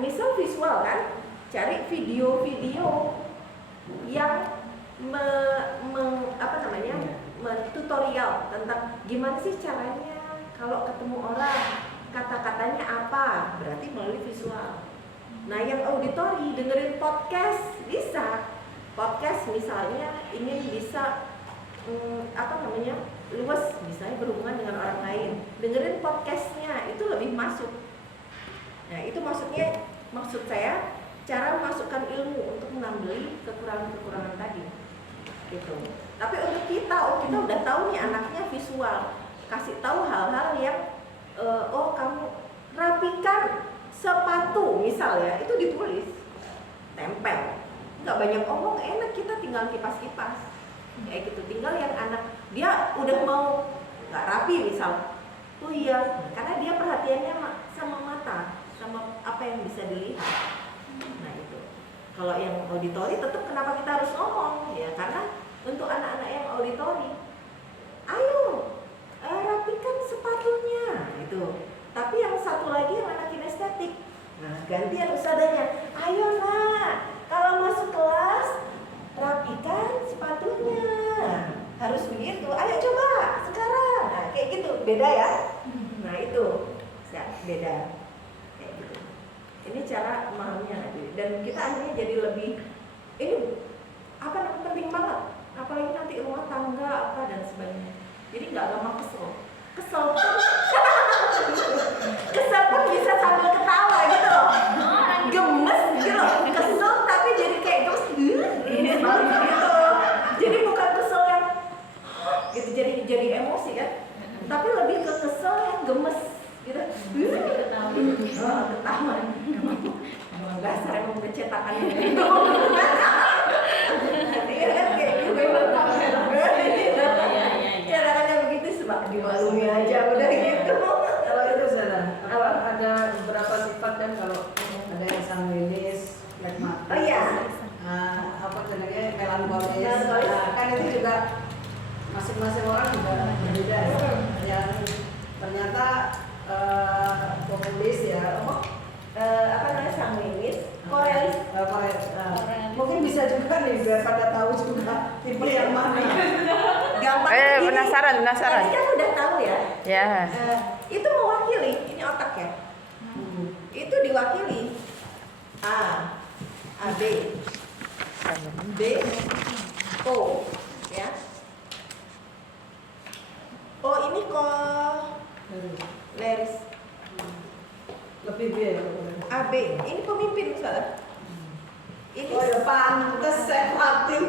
misal visual kan, cari video-video yang tutorial tentang gimana sih caranya kalau ketemu orang, kata-katanya apa, berarti melalui visual. Nah yang auditori, dengerin podcast bisa. Podcast misalnya ingin bisa luas, misalnya berhubungan dengan orang lain, dengerin podcastnya itu lebih masuk. Nah itu maksud saya cara memasukkan ilmu untuk menambah kekurangan-kekurangan tadi gitu. Tapi untuk kita udah tahu nih anaknya visual, kasih tahu hal-hal yang oh kamu rapikan sepatu misal ya, itu ditulis, tempel, nggak banyak omong, enak, kita tinggal kipas-kipas kayak gitu. Tinggal yang anak dia udah mau nggak rapi misal, oh iya, karena dia perhatiannya sama mata, sama apa yang bisa dilihat. Nah itu. Kalau yang auditori tetap kenapa kita harus ngomong ya, karena untuk anak-anak yang auditori, ayo rapikan sepatunya gitu. Tapi yang satu lagi yang anak kinestetik, nah gantian ustadzanya, ayo nak, kalau masuk kelas rapikan sepatunya, harus begitu. Ayo coba sekarang, nah kayak gitu, beda ya. Nah itu beda kayak gitu. Ini cara memahaminya, dan kita akhirnya jadi lebih ini penting banget, apalagi nanti rumah tangga apa dan sebagainya. Jadi nggak gampang kesel pun bisa sambil ketawa gitu loh, gemes gitu loh, kesel tapi jadi kayak gemes gitu. Jadi bukan kesel yang gitu jadi emosi kan, tapi lebih ke kesel yang gemes gitu. Ketawa emang dasar emang pencetakan gitu. Iya kan kayak gitu. Caranya begitu sebab dimaklumi aja udah gitu. Kalau itu salah. Ada beberapa sifat kan, kalau ada yang sanguinis, flegmatis. Oh iya. Melankolis. Nah, kan itu juga masing-masing orang juga berbeda ya. Yang ternyata populis ya. Sanguinis, korealis. Mungkin bisa juga nih biar pada tahu juga tipe yang mana. Gampang begini. Penasaran. Tadi kan udah tahu ya. Ya. Itu mewakili, ini otak ya. Itu diwakili A, B, O, ya. O ini leris. Lebih B ya. AB, ini pemimpin misalnya. Ini Oh ya pantes saya Fatim.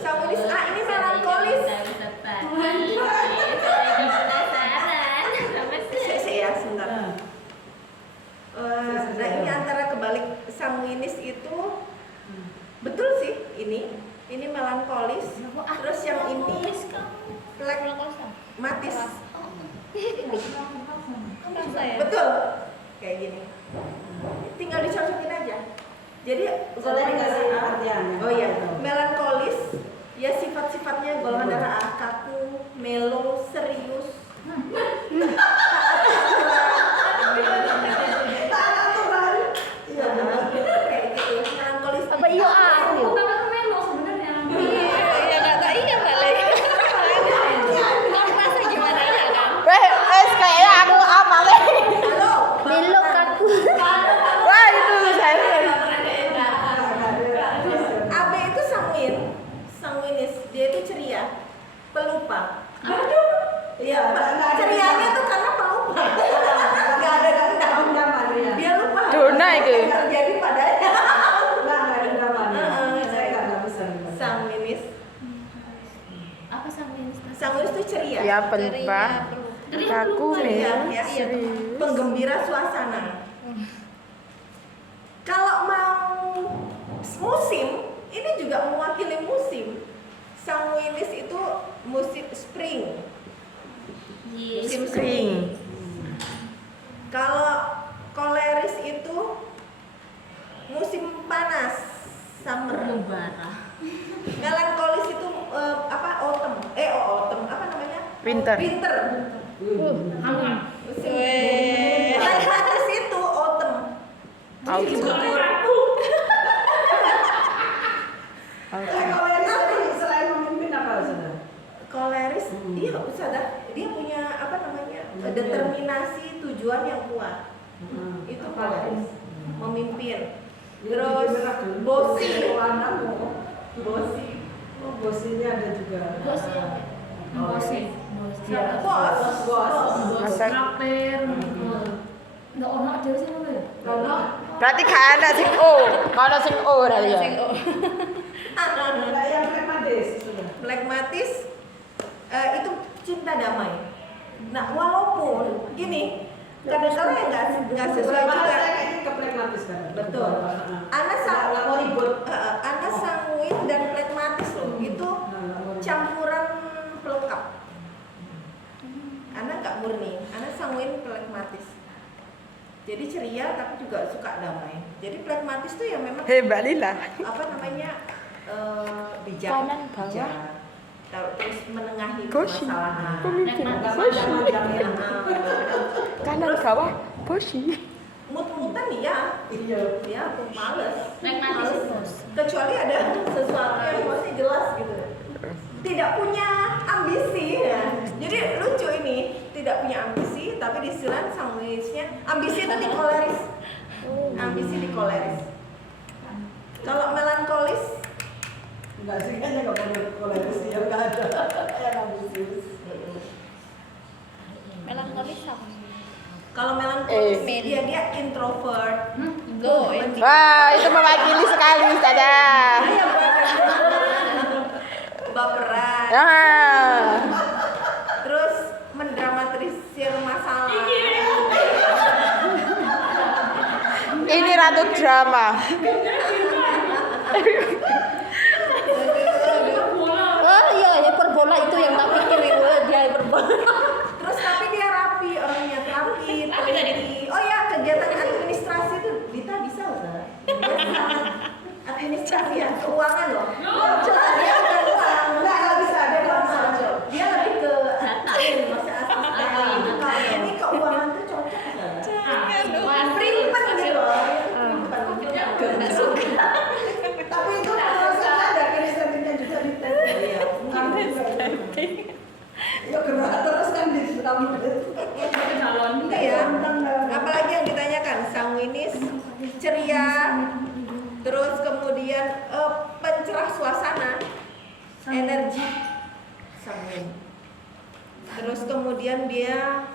sanguinis A ini melankolis. Penasaran sama sih. Ya, sebentar. Nah ini antara kebalik sanguinis itu betul sih ini melankolis. Terus yang ini phlegmatis. Betul. Kayak gini. Tinggal dicocokin aja. Jadi golongan darah A. Oh iya, melankolis ya sifat-sifatnya golongan darah A, kaku, melo, serius. Kayak gitu. Melankolis. Apa iya aku? Iya enggak tahu iya balik. Kamu rasa gimana ya kan? Wes kayaknya aku apa nih? Halo. Belok aku. Wah itu saya. AB itu sanguinis, dia itu ceria, pelupa. Iya, cerianya tuh karena pelupa. Gak ada dendam. Dia lupa. Dona itu. Yang terjadi padanya. Sanguinis. Apa sanguinis? Sanguinis itu ceria. Ya pelupa. Kaku Ceria, nih. ya. Penggembira suasana. Kalau mau musim, ini juga mewakili musim. Sanguinis itu musim spring. Musim spring. Kalau koleris itu musim panas, summer. Melankolis itu autumn. Autumn apa namanya? Winter. Winter. Musim. Phlegmatis itu autumn. Autumn. Selain memimpin apa saudara? Koleris, iya saudara, dia punya apa namanya determinasi tujuan yang kuat. Itu koleris, memimpin. Terus bosi, Bosnya ada juga. bos. Masa Nggak ono dhewe sing ngono ya? berarti gak ada sing O. Kalau sing O berarti ya. Enggak yang pragmatis sudah. Phlegmatis itu cinta damai. Nah walaupun gini, kadang-kadang ya nggak sesuai Saya juga. kayaknya ke pragmatis kan. Betul. Anak mau ribut. Anak sanguin dan phlegmatis loh. Itu campuran pelengkap. Anak nggak murni. Anak sanguin phlegmatis. Jadi ceria tapi juga suka damai. Jadi phlegmatis tuh ya memang Hebat Lila. apa namanya bijak. Kanan bawah. Bijak. Terus menengahi Bosi. permasalahan. Pemimpin Enggak Bosi. macam-macam. Kanan bawah Bosi. Mut-mutan ya, Iya. dia males. Phlegmatis bos. Kecuali ada sesuatu yang masih jelas gitu. Tidak punya ambisi ya. Jadi lucu ini, tidak punya ambisi tapi di sisi lain sanguinisnya ambisi itu di koleris. Ambisi di koleris. Kalau melankolis Enggak sih kayaknya enggak boleh koleris ya enggak ada. Yang ambisius. Melankolis apa? kalau melankolis dia introvert. Wah itu mewakili sekali Ustazah. Iya, baperan. Ah. Terus mendramatisir masalah. Ini ratu drama. Oh iya, hiperbola itu yang tak pikir dia hiperbola. Terus tapi dia rapi, orangnya rapi, teliti. Oh ya, kegiatan administrasi itu Dita bisa Ustaz. Dia sangat administrasi ya, keuangan loh. Dia bukan uang, enggak bisa, dia nggak bisa. Dia lebih ke admin, maksudnya asisten. Kalau ini keuangan tuh cocok Ustaz. Primpen gitu loh. Nggak suka. Tapi itu maksudnya ada kinestetiknya juga di tes. Iya, Ya gerak terus kan di tamu. iya. Apalagi yang ditanyakan, sanguinis, ceria, terus kemudian pencerah suasana, energi, sanguin. Terus kemudian dia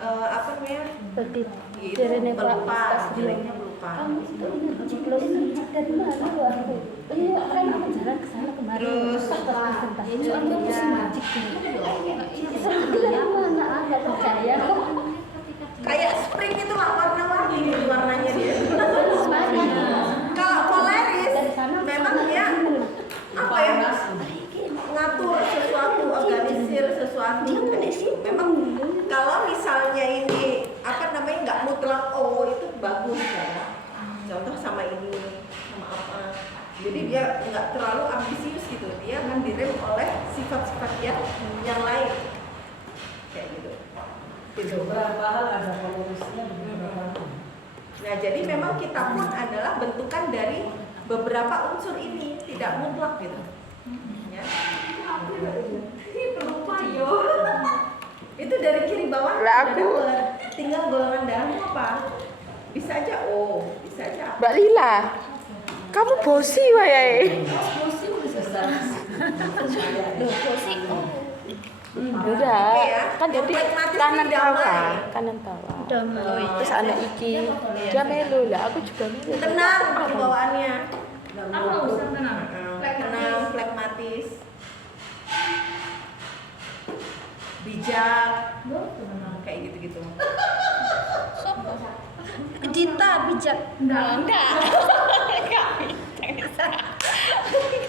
apa namanya? Berarti Itu dari pelupa, jeleknya pelupa. lupa. Kamu itu jeblosin dari mana lu aku? Iya kan aku jalan ke sana kemarin. Terus kamu mesti magic dari mana? Nggak percaya. Kayak spring itu lah warna-warni warnanya dia. Kalau Polaris memang dia apa ya, ngatur sesuatu, organisir sesuatu. Memang kalau misalnya ini apa namanya nggak mutlak itu bagus ya. Contoh sama ini, sama apa. Jadi dia nggak terlalu ambisius gitu. Dia akan direm oleh sifat-sifat yang lain. Kayak gitu. Beberapa hal ada polarisnya, beberapa. Nah, jadi memang kita pun adalah bentukan dari beberapa unsur ini, tidak mutlak gitu. Ya. Itu dari kiri bawah. Lah, aku. udah dapet. Tinggal golongan darahmu apa? Bisa aja O, bisa aja apa. Mbak Lila, kamu bosi wayahe. Udah, Oke ya. kan Yang jadi pragmatis kanan ini damai. bawah, kanan bawah. Udah mulai. Terus anak iki, dia melu lah, aku juga melu. Tenang bawaannya. Apa usah tenang? Tenang, flekmatis. Bijak. Kayak gitu-gitu. Dita bijak. Enggak.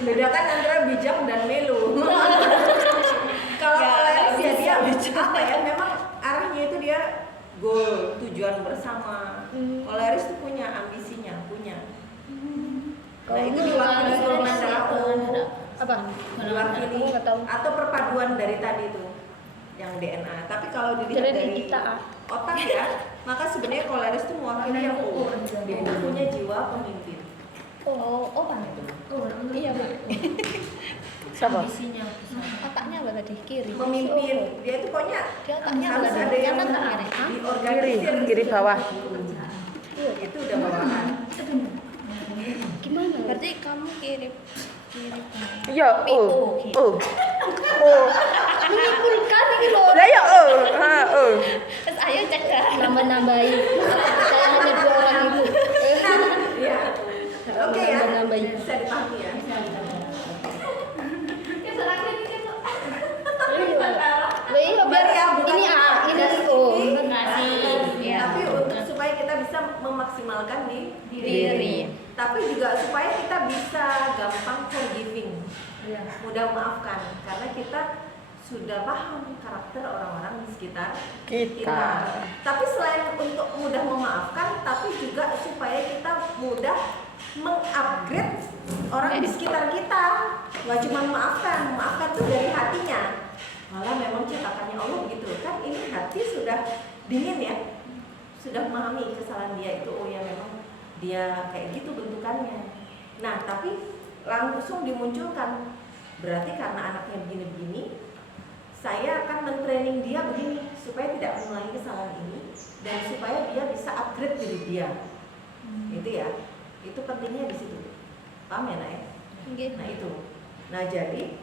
Bedakan antara bijak dan melu. Kalau Polaris ya dia apa ya, memang arahnya itu dia goal, tujuan bersama. Polaris itu punya ambisinya, punya. Nah itu diwakili golongan darah O, Apa? diwakili Nggak tahu. atau perpaduan dari tadi itu yang DNA. Tapi kalau dilihat Jadi dari Dita A. otak ya, maka sebenarnya Polaris itu mewakili yang O. Dia itu punya jiwa pemimpin. Oh, Pak. Iya, Pak. Siapa? Ambisinya besar. Otaknya apa tadi? Kiri. Pemimpin, dia itu pokoknya Dia otaknya apa harus tadi? ada yang Kanan atau kiri? Hah? diorganisir. Kiri bawah. Itu udah bawaan. Gimana? Berarti kamu kiri. Ya, oh. Menyimpulkan ini loh. Lah ya, Terus ayo cek dah. Nambah-nambahin. Saya hanya 2 orang itu. Iya. Oke ya. Nambah-nambahin. Bisa dipahami ya. Iya, biar Ya, bukan ini kita ini spesifik, oh. Iya. Tapi untuk supaya kita bisa memaksimalkan di Diri. Tapi juga supaya kita bisa gampang forgiving, mudah memaafkan, karena kita sudah paham karakter orang-orang di sekitar Kita. Tapi selain untuk mudah memaafkan, tapi juga supaya kita mudah mengupgrade orang di sekitar kita. Nggak cuma memaafkan tuh dari hatinya. Malah memang cetakannya Allah gitu kan, ini hati sudah dingin ya, sudah memahami kesalahan dia itu, oh ya memang dia kayak gitu bentukannya. Nah tapi langsung dimunculkan, berarti karena anaknya begini-begini, saya akan men-training dia begini supaya tidak mengulangi kesalahan ini dan supaya dia bisa upgrade diri dia. Itu ya, itu pentingnya di situ. Paham ya, Nak ya? Nah itu. Nah jadi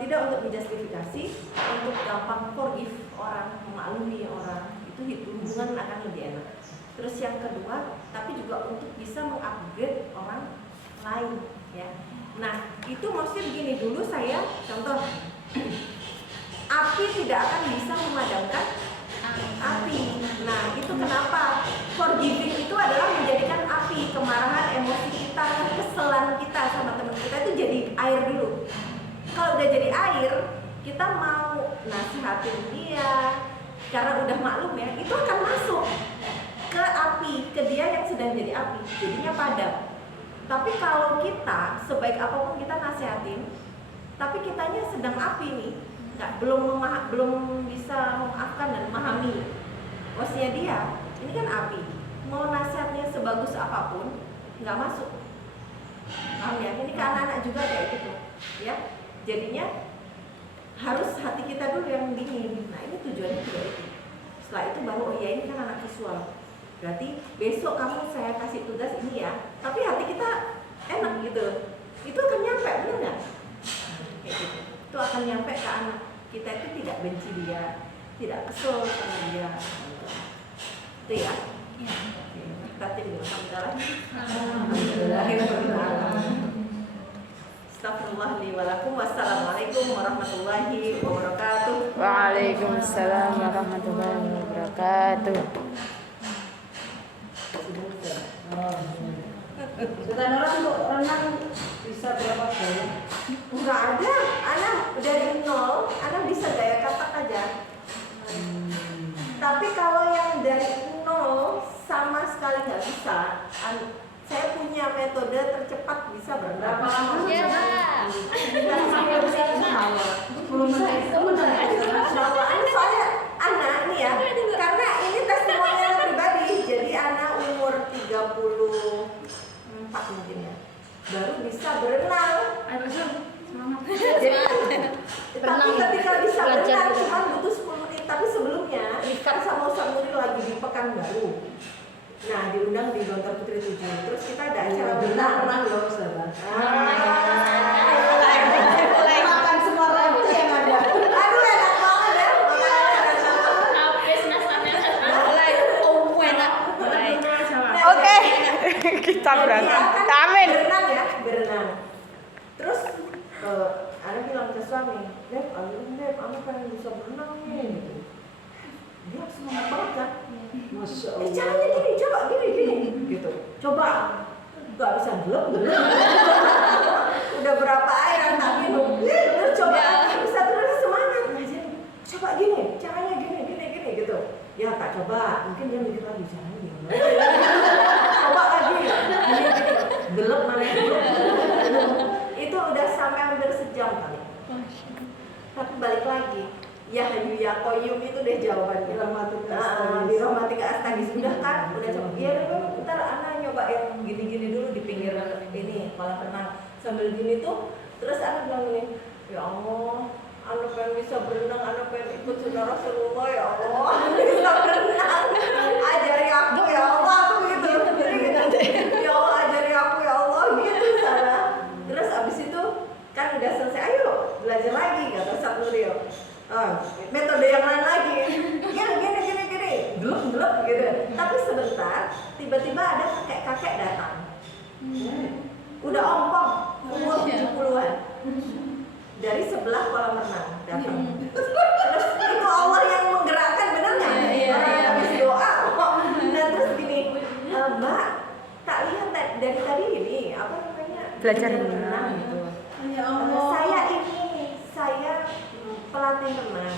tidak untuk menjustifikasi, untuk gampang forgive orang, memaklumi orang, itu hubungan akan lebih enak. Terus yang kedua, tapi juga untuk bisa mengupgrade orang lain, ya. Nah itu maksudnya begini, dulu saya contoh, api tidak akan bisa memadamkan api. Nah itu kenapa forgiving itu adalah menjadikan api, kemarahan, emosi kita, kekesalan kita sama teman kita itu jadi air dulu. Kalau udah jadi air, kita mau nasihatin dia karena udah maklum ya, itu akan masuk ke api, ke dia yang sedang jadi api, jadinya padam. Tapi kalau kita sebaik apapun kita nasihatin, tapi kitanya sedang api nih, belum bisa memaafkan dan memahami posisinya dia, ini kan api, mau nasihatnya sebagus apapun nggak masuk. Paham ya? Ini ke anak-anak juga kayak gitu ya. Jadinya harus hati kita dulu yang dingin. Nah ini tujuannya juga itu. Setelah itu baru, oh ya ini kan anak visual, berarti besok kamu saya kasih tugas ini ya. Tapi hati kita enak gitu, itu akan nyampe, bener nggak? Kayak gitu. Itu akan nyampe ke anak kita, itu tidak benci dia, tidak kesel sama dia. Itu ya. Berarti alhamdulillah. Astagfirullah li wa lakum. Wassalamualaikum warahmatullahi wabarakatuh. Waalaikumsalam warahmatullahi wabarakatuh. Setan orang untuk renang bisa berapa jam? Enggak ada, anak dari nol, anak bisa gaya katak aja. Tapi kalau yang dari nol sama sekali nggak bisa, saya punya metode tercepat bisa berenang. Berapa lama? Ya. Soalnya anak ini ya, karena ini testimonial pribadi, jadi anak umur 34 mungkin ya, baru bisa berenang. Tapi ketika bisa berenang cuma butuh 10 menit. Tapi sebelumnya kan sama Ustaz Nuril lagi di Pekanbaru. Nah, diundang di Gontor Putri 7. Terus kita ada acara berenang. Pernah loh, Ustazah. Makan semua roti yang ada. Aduh, enak banget ya. Habis nasarnya. Oke. Kita berangkat. Amin. Berenang ya, berenang. Terus Ana bilang ke suami, Dep, Ana pengen bisa berenang nih. Gitu. Dia semangat banget kan. Masya Caranya Allah. gini, coba gini, gitu. Coba, nggak bisa gelap. Udah berapa air tak minum. Terus coba, bisa terus semangat. Ngajarin, coba gini, caranya gini, gitu. Ya tak coba, mungkin dia mikir lagi caranya gimana. Coba lagi, gini, gelap mana gelap. Itu udah sampai hampir sejam kali. Tapi balik lagi. Ya Hayu ya Qayyum itu deh jawabannya. Dirahmati ke astagis sudah kan udah coba. Ya bentar Ana nyoba yang gini-gini dulu di pinggir ini kolam renang sambil gini tuh. Terus Ana bilang gini, ya Allah, Ana pengen bisa berenang, Ana pengen ikut sunnah Rasulullah ya Allah. Bisa berenang. Ajari aku ya Allah, aku gitu. Ya Allah ajari aku ya Allah gitu sana. Terus abis itu kan udah selesai, ayo belajar lagi kata Ustaz Nuril. Metode yang lain lagi, ya gini, gelap gitu. Tapi sebentar, tiba-tiba ada kakek-kakek datang. Udah ompong, umur 70-an. Dari sebelah kolam renang datang. Terus itu Allah yang menggerakkan, bener nggak? Orang habis doa. Nah terus gini, Mbak, tak lihat dari tadi ini apa namanya? Belajar berenang gitu. Ya Allah. Saya pelatih renang.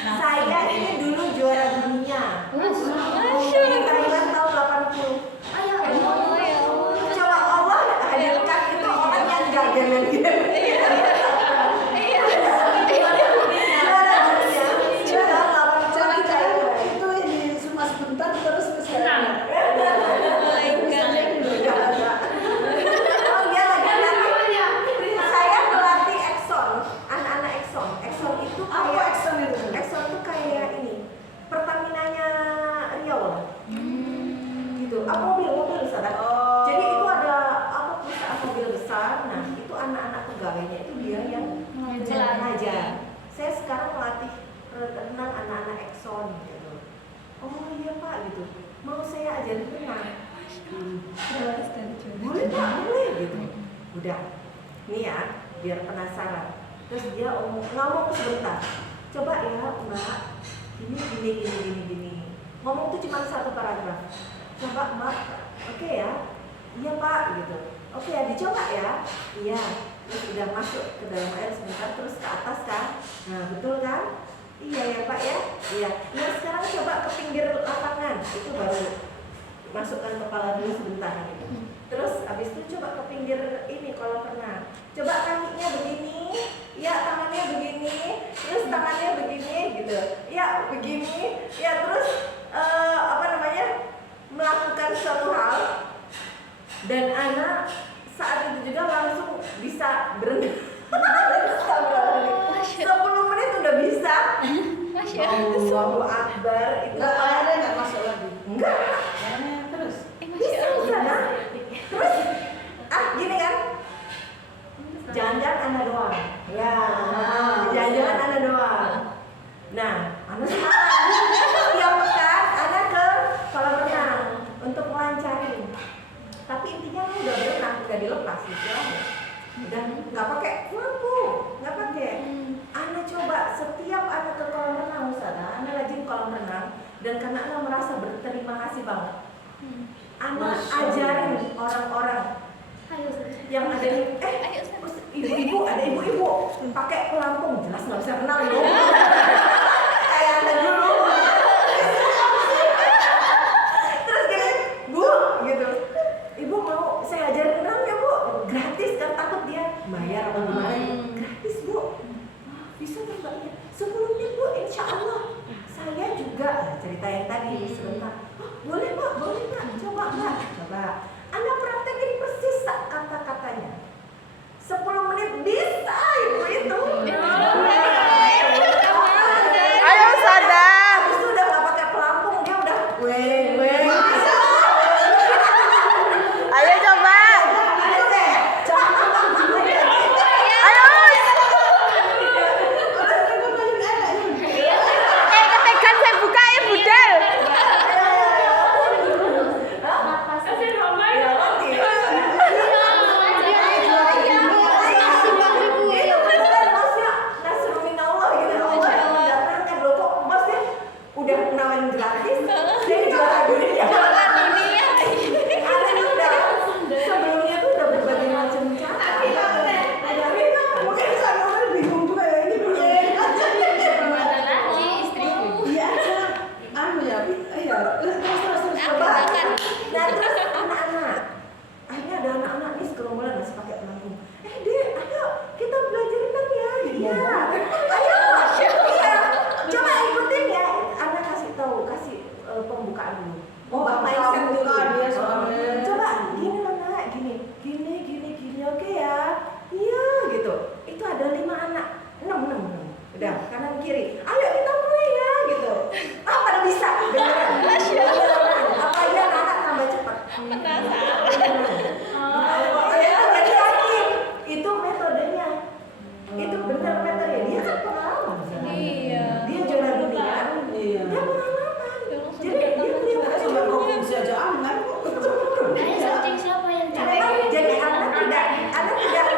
Saya ini dulu juara dunia. Di Thailand tahun 80. Coba Allah hadirkan itu orang yang gagal gitu. Itu ini cuma sebentar terus misalnya. Saya pelatih Exxon, anak-anak Exxon. Exxon itu Apa kayak Exxon itu? Exxon itu kayak ini, Pertaminanya Riau lah. Gitu. Apa mobil besar kan? Jadi itu ada apa perusahaan mobil besar. Nah itu anak-anak pegawainya itu dia yang ngajar. Saya sekarang melatih renang anak-anak Exxon gitu. Oh iya Pak gitu. Mau saya ajarin renang. Boleh Pak, boleh gitu. Udah. Nih ya, biar penasaran. Terus dia ngomong sebentar. Coba ya Mbak, gini. Ngomong tuh cuma satu paragraf. Coba Mbak, oke ya? Iya Pak, gitu. Oke ya, dicoba ya? Iya. Terus udah masuk ke dalam air sebentar, terus ke atas kan? Nah betul kan? Iya ya Pak ya? Iya. Nah sekarang coba ke pinggir lapangan. Itu baru masukkan kepala dulu sebentar gitu. Terus habis itu coba ke pinggir ini kolam renang. Coba kakinya begini, ya tangannya begini, terus tangannya begini gitu. Ya begini, ya terus melakukan suatu hal dan anak saat itu juga langsung bisa berenang. 10 menit udah bisa. Allahu Akbar. Itu Airnya nggak masuk lagi. enggak. Airnya terus. Bisa nah. Terus gini kan? Jangan-jangan Anda doang. Ya. Jangan-jangan Anda doang. Nah, Anda semangat. Tiap pekan Anda ke kasih silahkan. Dan nggak pakai lampu, nggak pakai. Ana coba setiap Ana ke kolam renang Ustazah, Ana rajin kolam renang, dan karena Ana merasa berterima kasih banget. Ana ajarin orang-orang yang ada ibu-ibu, ada ibu-ibu pakai pelampung, jelas nggak bisa renang loh. Kayak Ana dulu. Terus gini, Bu, gitu. Ibu mau saya ajarin renang ya Bu? Gratis kan, takut dia bayar apa gimana? Gratis Bu. Bisa kan Mbaknya? 10 menit Bu, insya Allah. Saya juga cerita yang tadi sebentar. Oh, boleh Mbak, boleh Mbak. Coba Mbak, coba. Anda praktekin persis kata-katanya. 10 menit bisa ibu itu. Ayo sadar. Habis itu udah nggak pakai pelampung, dia udah weh. Ayo coba. Ayo deh, coba. Ayo. Ketegan saya buka ya budal. Nah terus anak-anak, akhirnya ada anak-anak nih segerombolan masih pakai pelampung. Dek, ayo kita belajar renang ya. Iya. Ayo, iya. Coba ikutin ya. Anak kasih tahu, kasih pembukaan dulu. Mindset dulu. Dia soalnya. Coba gini anak, gini, oke ya. Iya gitu. Itu ada 5 anak, 6. Udah kanan kiri. Ayo kita mulai ya gitu. Pada bisa. Beneran. Apa ya anak tambah cepat. Jadi yakin itu metodenya. Itu benar metodenya. Dia kan pengalaman. Iya. Dia juara dunia. Iya. Dia pengalaman. Jadi dia punya Sampai provinsi aja aman kok. Jadi anak tidak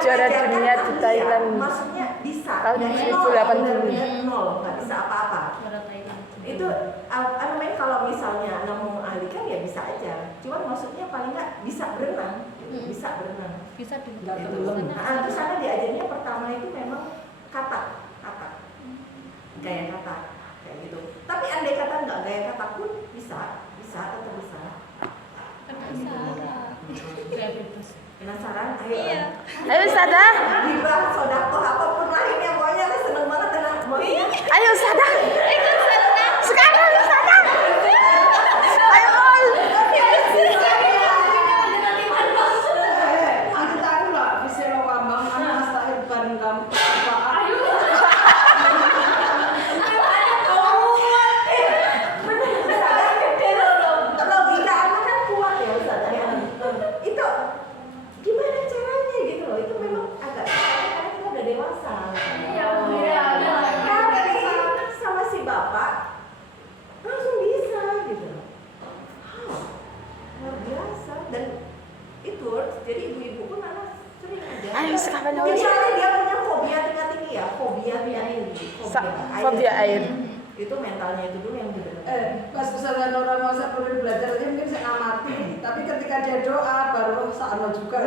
Juara mengajarkan dunia di ahliah. Thailand. Maksudnya bisa Tahun dari 1980. nol, nggak bisa apa-apa. Itu namanya kalau misalnya mau alihkan ya bisa aja. Cuman maksudnya paling nggak bisa berenang, bisa berenang. Bisa di Nggak Gitu. tenggelam. Nah, terus sana diajarnya pertama itu memang kata, gaya kata, kayak gitu. Tapi andai kata nggak gaya kata pun bisa, tetap bisa. Penasaran? Ayo. Iya. Ayo sadar. Hibah, sodako, apapun lainnya, pokoknya aku seneng banget dengan maksudnya. Ayo sadar. Sekarang sadar. Ayo. Aku tahu lah, bisa lo kambang anak astagfir bareng kamu. Apaan? Logika anak kan kuat ya Ustaz ya. Itu gimana caranya gitu loh. Itu memang agak karena kita udah dewasa. Tapi sama si bapak langsung bisa gitu loh. Luar biasa. Dan itu jadi ibu-ibu pun anak sering aja. Ayo sekarang Kecuali dia punya fobia tinggi ya, fobia tinggi. Fobia air. Itu mentalnya itu dulu yang benar. Pas kesalahan orang masa perlu belajar dia mungkin saya amati, tapi ketika dia doa baru sama juga.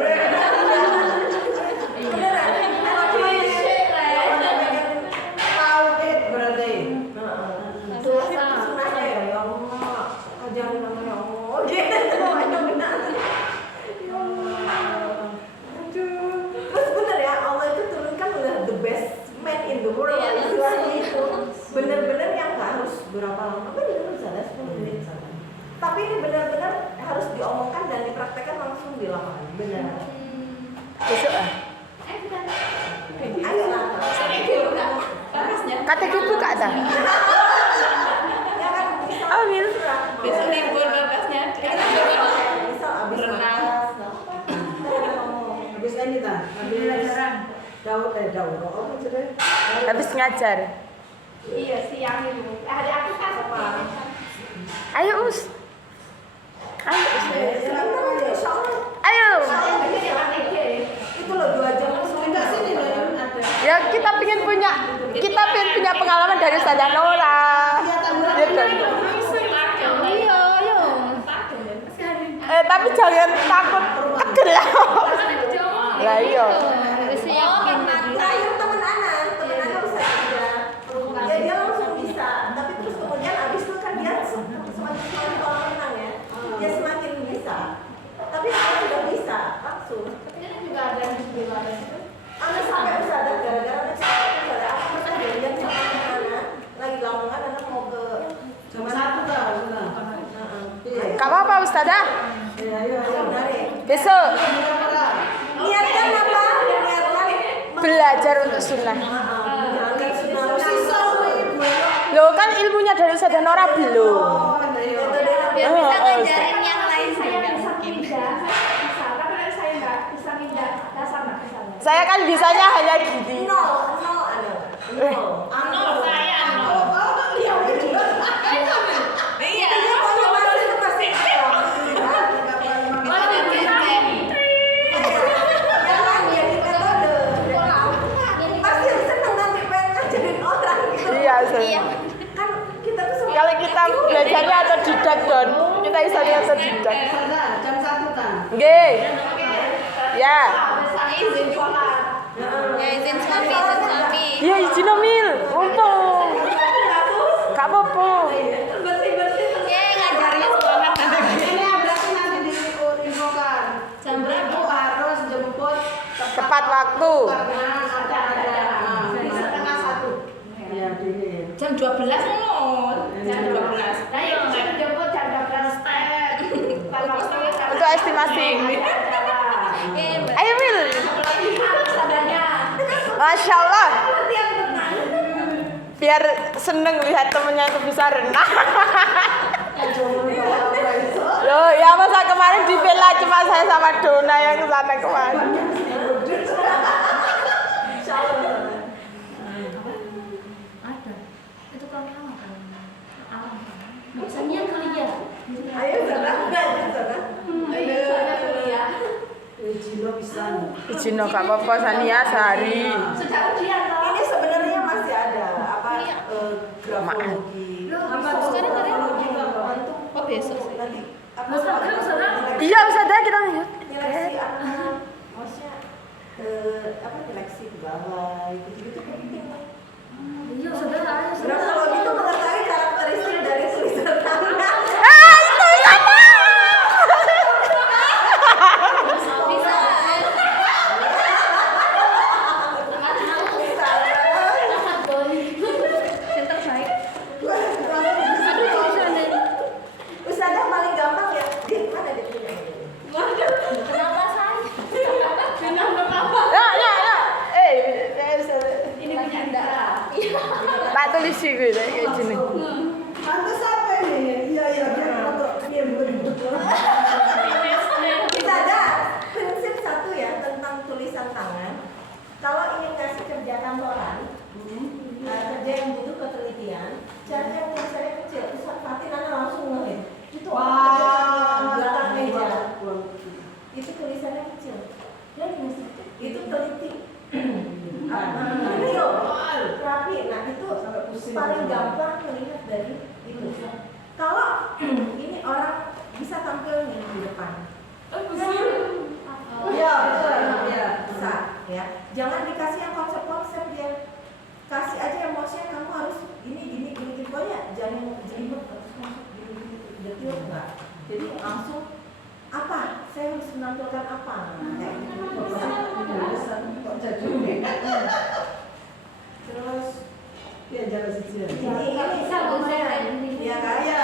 Beneran. Kalau cuma Tahu berarti. sunahnya ya Allah, ajarin nama ya Allah. Gitu, benar. Ya Allah. Aduh. Terus bener ya, Allah itu turunkan udah the best man in the world istilahnya itu. Bener-bener yang nggak harus berapa lama, bener misalnya 10 menit misalnya. Tapi ini benar-benar harus diomongkan dan dipraktekkan langsung di lapangan. Benar. Besok ah. Ayo lah. Kata ibu buka dah. Ya kan misal. Oh, Mil. Besok libur berkasnya. Misal abis Berenang. Habis ini ta, habis daur apa maksudnya? Habis ngajar. Iya siang itu. Ada aku kan apa? Ayo Us. Ayo Us. Insya Allah. Ayo. Saya pikir ya, Ya kita pengen punya pengalaman dari Ustazah Nora. Ya kan? Iya, iya. Tapi jangan takut tegel ya. Lah iya. Terakhir temen Ana bisa juga. Ya dia langsung bisa. Tapi terus kemudian abis itu kan dia semakin kolam renang ya. Dia semakin bisa. Tapi kalau sudah bisa langsung. Ini juga ada yang sebelah itu. Ana sampai Ustazah gara-gara Ustazah aku pernah janjian sama Ana lagi lamongan Ana mau ke Jam 1 dah. Gak apa-apa Ustazah. Iya, iya. menarik. Besok Niatkan apa? Niatkan belajar untuk sunnah. menjalankan sunnah Loh kan ilmunya dari Ustazah Nora belum. Biar bisa ngajarin yang lain Saya juga bisa mungkin. pindah, saya bisa, tapi kalau saya nggak bisa pindah dasar nggak bisa. Saya kan bisanya hanya gini. nol ada nol saya iya pokoknya masih itu pasti jangan jadi metode pasti seneng nanti pengen ngajarin orang gitu Iya, Ustazah. kan kita tuh semua Kalau kita belajarnya otodidak Don, kita istilahnya otodidak. Sana, jam 1 kan. Nggih. Ya. Izin sholat. Ya izin suami. Ya izin Mil. Mumpung. Gak apa-apa. Ya ngajarnya semangat. Ini berarti nanti diinfokan. Jam berapa harus jemput Tepat waktu. karena ada. Setengah 1. Iya, dini. jam 12 mau. Jam 12. Ayo, saya jemput jam 12 step. Untuk estimasi. Ayo Mil. Masya Allah. Biar seneng lihat temennya itu bisa renang. Loh ya masa kemarin di villa cuma saya sama Dona yang kesana kemarin. Ada. Itu kami alam. Biasanya kali ya. ayo sana enggak sana Jino bisa. Izin no, gak apa-apa Sania sehari. Sejak ujian toh. ini sebenarnya masih ada apa grafologi Sekarang grafologi Oh besok. nanti apa Iya Ustazah kita lihat. nyeleksi apa maksudnya apa nyeleksi ke bawah gitu penting Iya, saudara. grafologi itu mengetahui karakteristik dari tulisan tangan Bisa. Yang terbaik. Ustazah paling gampang ya di mana dia punya Kenapa saya? Ya. Ini punya Anda. Tak tulis sih gue kayak gini. Pantes apa ini? Iya, dia foto. Iya, betul. Kita ada prinsip satu ya tentang tulisan tangan. Kalau ingin ngasih kerja kantoran, kerja yang butuh ketelitian, cari yang tulisannya kecil. Ustaz Fatin Nana langsung ngeliat. Itu orang belakang meja. Itu tulisannya kecil. Ya itu teliti. Real, rapi. Nah itu paling gampang melihat dari itu. Kalau ini orang bisa tampil nih di depan. Iya, betul. Iya. Bisa ya. Jangan dikasih yang konsep-konsep dia. Kasih aja yang maksudnya kamu harus gini pokoknya jangan yang jelimet terus masuk gini detil enggak. Jadi langsung apa? Saya harus menampilkan apa? Kayak gitu. Kok jadi? Terus dia jalan sisi. Ini maksudnya ya kan? Iya.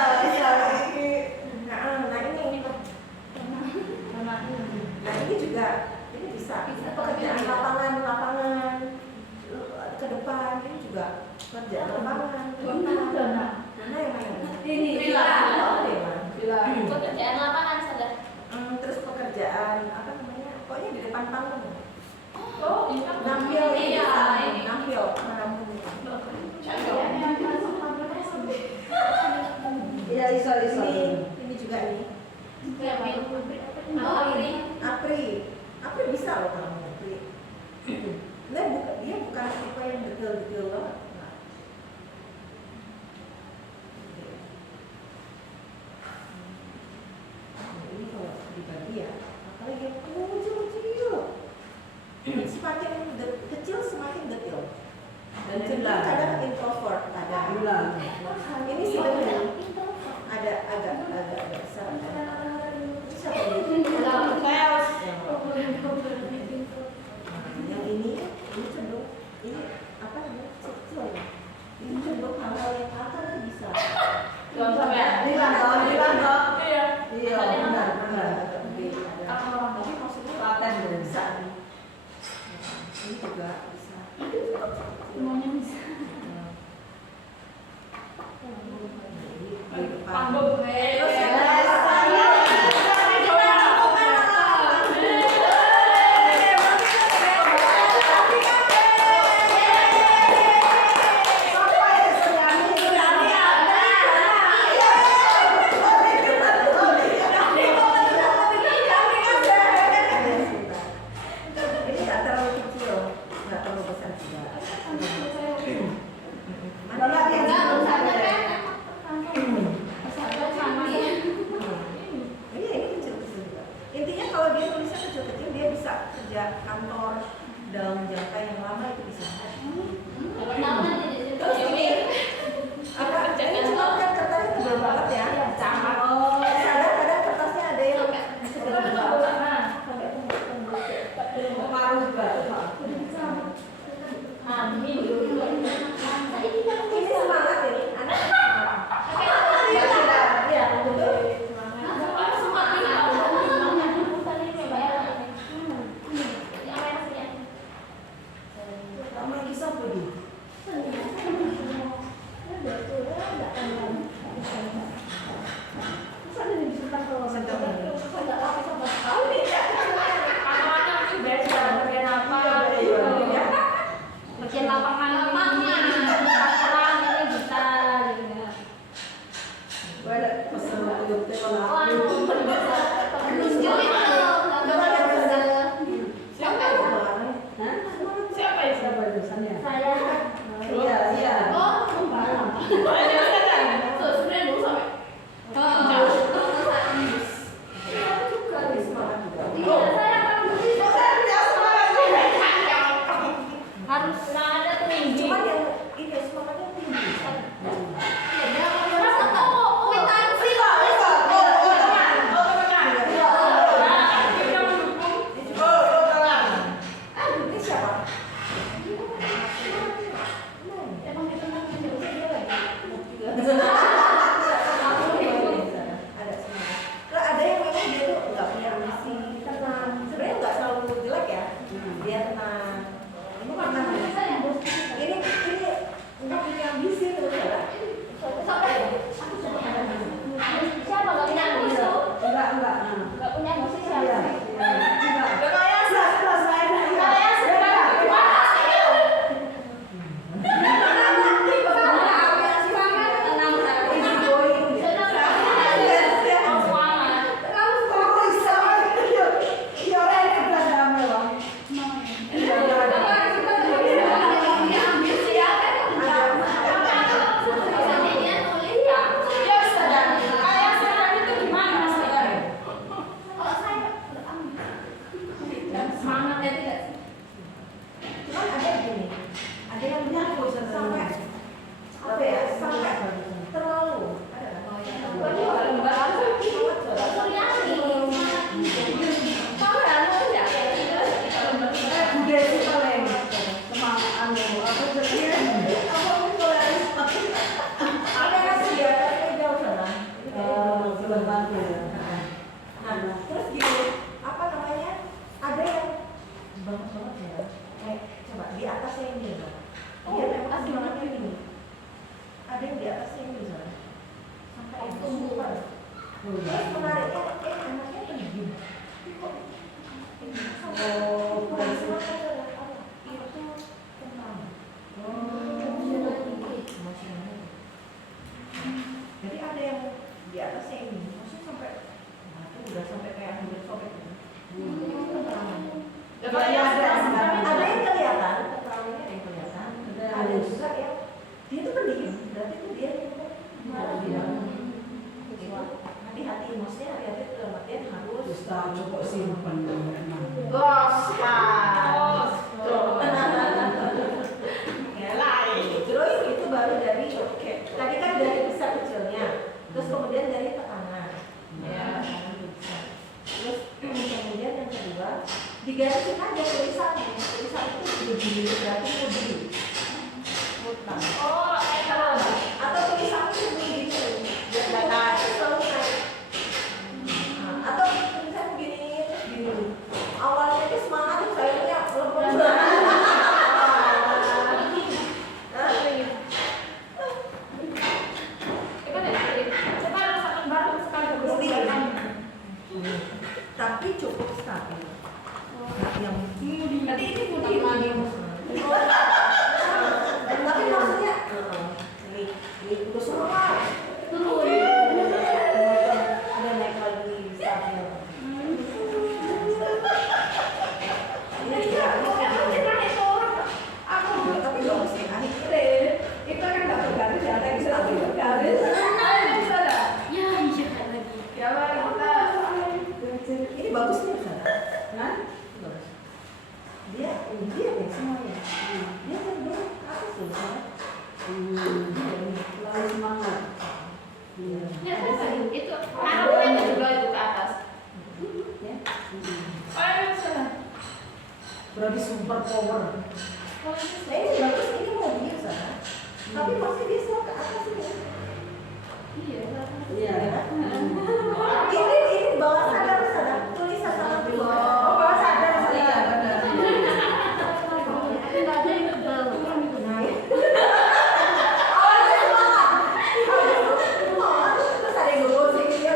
Nah ini juga ini bisa pekerjaan lapangan ke depan ini juga pekerjaan lapangan. Mana yang mana? Ini Pekerjaan lapangan sudah. Terus pekerjaan apa namanya? Pokoknya di depan panggung. Oh, Nampil iya, nampil. kadang introvert ada. Ini sebenarnya ada agak besar. Siapa ini? Yang ini cenderung ini apa namanya kecil ya. Ini cenderung hal-hal yang akal itu bisa. Iya, benar. Tapi maksudnya laten bisa. Ini juga bisa. Semuanya bisa. Terus ini nggak terlalu kecil, nggak terlalu besar juga. Ini kecil-kecil juga. Intinya kalau dia tulisnya kecil-kecil, dia bisa kerja kantor dalam jangka yang lama itu bisa. Terus ini apa? Ini cuma kan kertasnya tebal banget ya. Oh, kadang-kadang kertasnya ada yang pengaruh juga. Ini semangat ini, anak sama lagi siapa dia? Bagian lapangan perang ini bisa gitu. Harus ada tuh tinggi. Cuman yang ini semangatnya tinggi. Ini siapa? Ada semangat. Kalau ada yang memang dia tuh nggak punya ambisi, tenang. Sebenarnya nggak selalu jelek ya. Dia tenang. Ini pernah ini nggak punya ambisi terus ya. Siapa gak punya emosi? Enggak. Gak punya emosi siapa? Iya. Cuman ada gini, ada yang nyambung sampai apa ya, sampai terlalu ada terus gini, apa namanya, ada yang banget ya, coba di atasnya ini ya, dia memang semangatnya ini, ada yang di atasnya ini misalnya, sampai itu super, terus menariknya, anaknya pendiam, kok ini bukan semangat apa, itu tenang, emosinya, jadi ada yang di atasnya ini, maksudnya sampai udah sampai kayak hampir sobek gitu. Ada yang kelihatan, keterangannya ada yang kelihatan. Ada juga yang dia tuh pendiam, berarti itu dia hati-hati, maksudnya hati-hati itu dalam artian harus cukup simpan. Gos, ya lain. Tapi masih bisa ke atas ini. Iya. Ini bawah sadar tulisan sama di bawah. Oh, bawah sadar. Iya, benar. Nah, ya. Awalnya semangat. Terus ada yang gosip dia.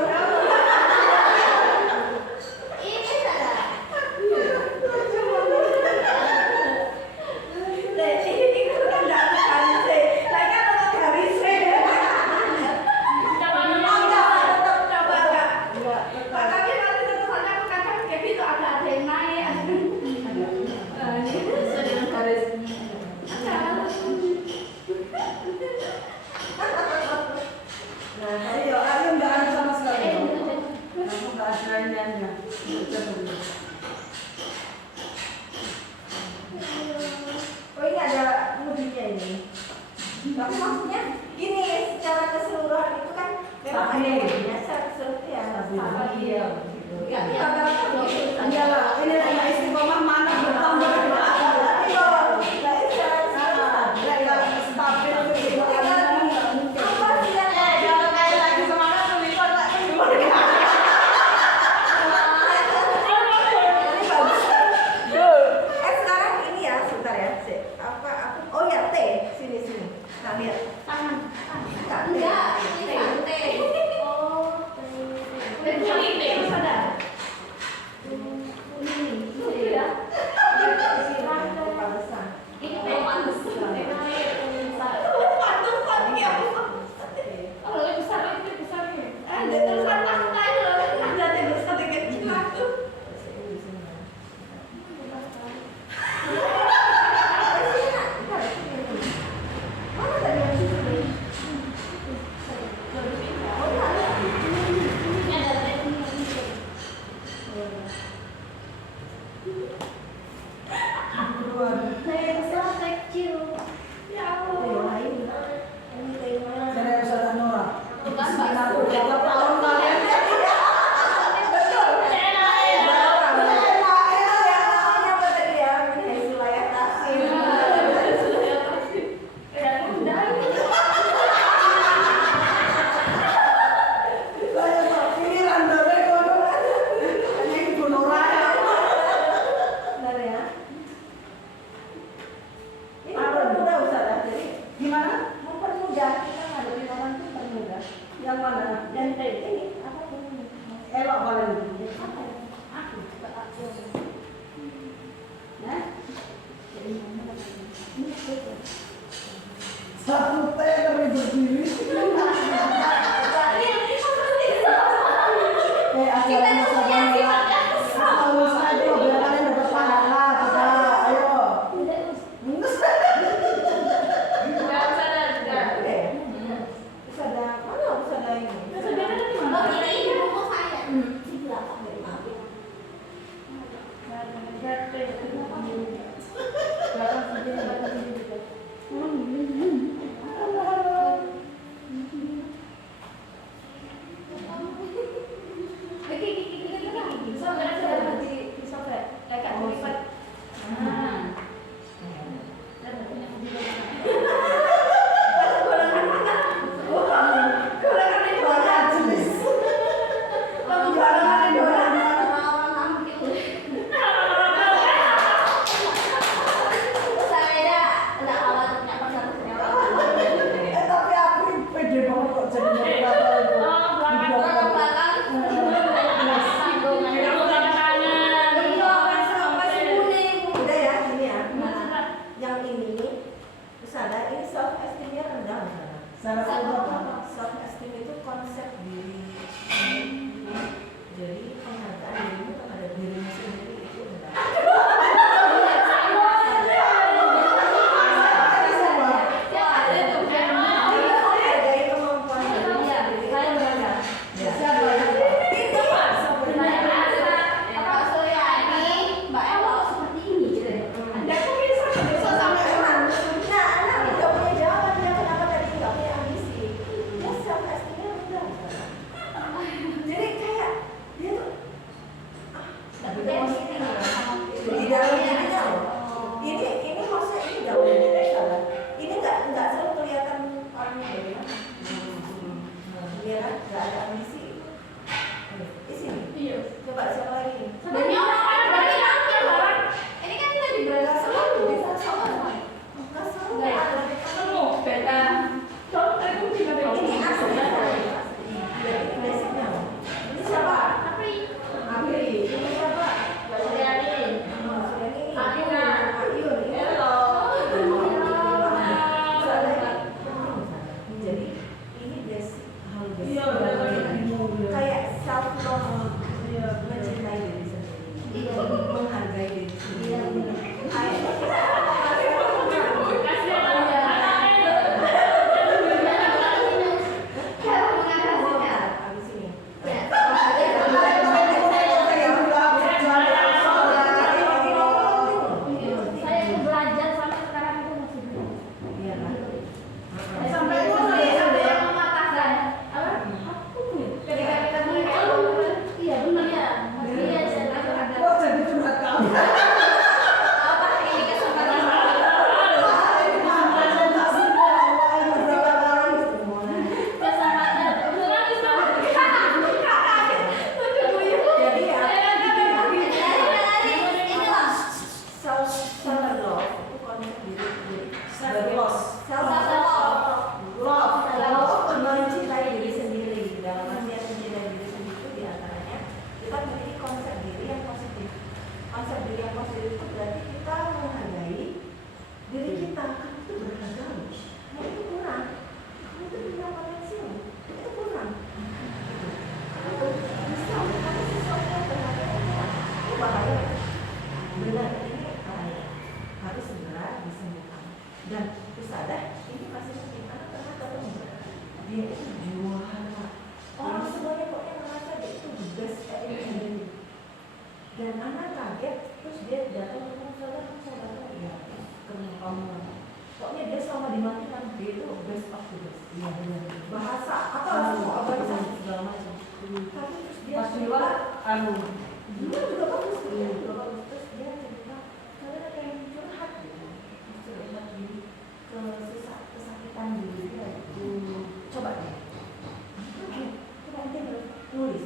Ayo nggak ada sama sekali. Aku nggak ada nyanyiannya. Oh, ini ada mudinya ini. Tapi maksudnya gini, secara keseluruhan itu kan memang ada mudinya secara keseluruhan ya. Iya. Ya, kata-kata begitu. Iyalah, ini ada istiqomah mana bertambah dengan Iya, nggak secara keseluruhan. stabil begitu. Apa sih yang Kalau kayak lagi semangat tulisan tak keluar. ini bagus? Sekarang ini ya, sebentar ya. Apa aku? Oh ya, T. Sini. Nah, lihat. Enggak, T. Saya Ustazah Nora. Aku berapa tahun kalian? Ini randolnya kono. Hanya Ibu Nora ya. Gimana? Yang mana? Elok paling. Satu teh tapi berdiri. Ajaran Ustazah Nora. Kalau saya itu biar kalian dapat pahala, kita ayo. Love mencintai diri sendiri. Dalam artian mencintai diri sendiri itu diantaranya kita memiliki konsep diri yang positif. Konsep diri yang positif itu berarti kita menghargai diri kita. Kamu itu berharga loh. Kamu itu kurang. Kamu itu punya potensi loh. Itu kurang. Kamu itu bisa melakukan sesuatu yang berharga. Itu bahaya. Benar ini bahaya. Harus segera disembuhkan. Dan sadar ini masih mungkin anak pernah ketemu dia itu juara orang semuanya pokoknya merasa dia itu the best at it. Dan anak kaget terus dia datang ke saya datang ya ketemu kamu pokoknya dia selama dimatikan dia itu best of the best. Iya benar bahasa apa semua organisasi segala macam tapi terus dia Mas Dewa dia juga bagus terus dia cerita kalian ada yang curhat gitu curhat diri kesakitan diri dia coba deh coba nanti nulis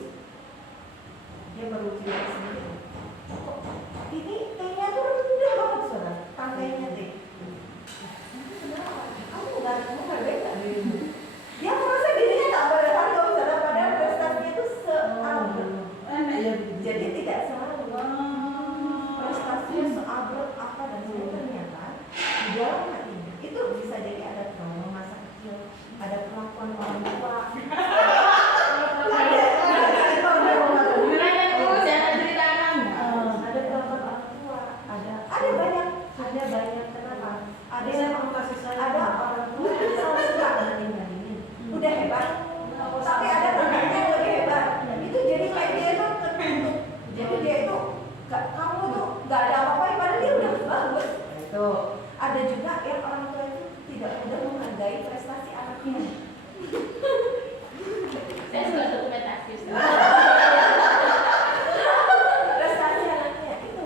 dia baru cerita sendiri ini tehnya tuh rendah banget saudara tangkainya teh kamu nggak menghargai nggak dirimu dia merasa dirinya tak berharga saudara padahal prestasinya itu jadi tidak selalu prestasinya seabot apa dan sebagainya ternyata di dalam hatinya itu bisa jadi ada trauma masa kecil, ada perlakuan orang tua, ada perlakuan orang tua, ada banyak kenapa? Ada orang tua yang selalu suka nanding-nandingin, udah hebat, tapi ada temannya yang lebih hebat, itu jadi kayak dia tuh tertutup, jadi dia itu kamu tuh nggak ada apa-apa, padahal dia udah bagus. Itu ada juga yang orang tua itu tidak mudah menghargai prestasi anaknya. Saya suka dokumentasi. Prestasi anaknya itu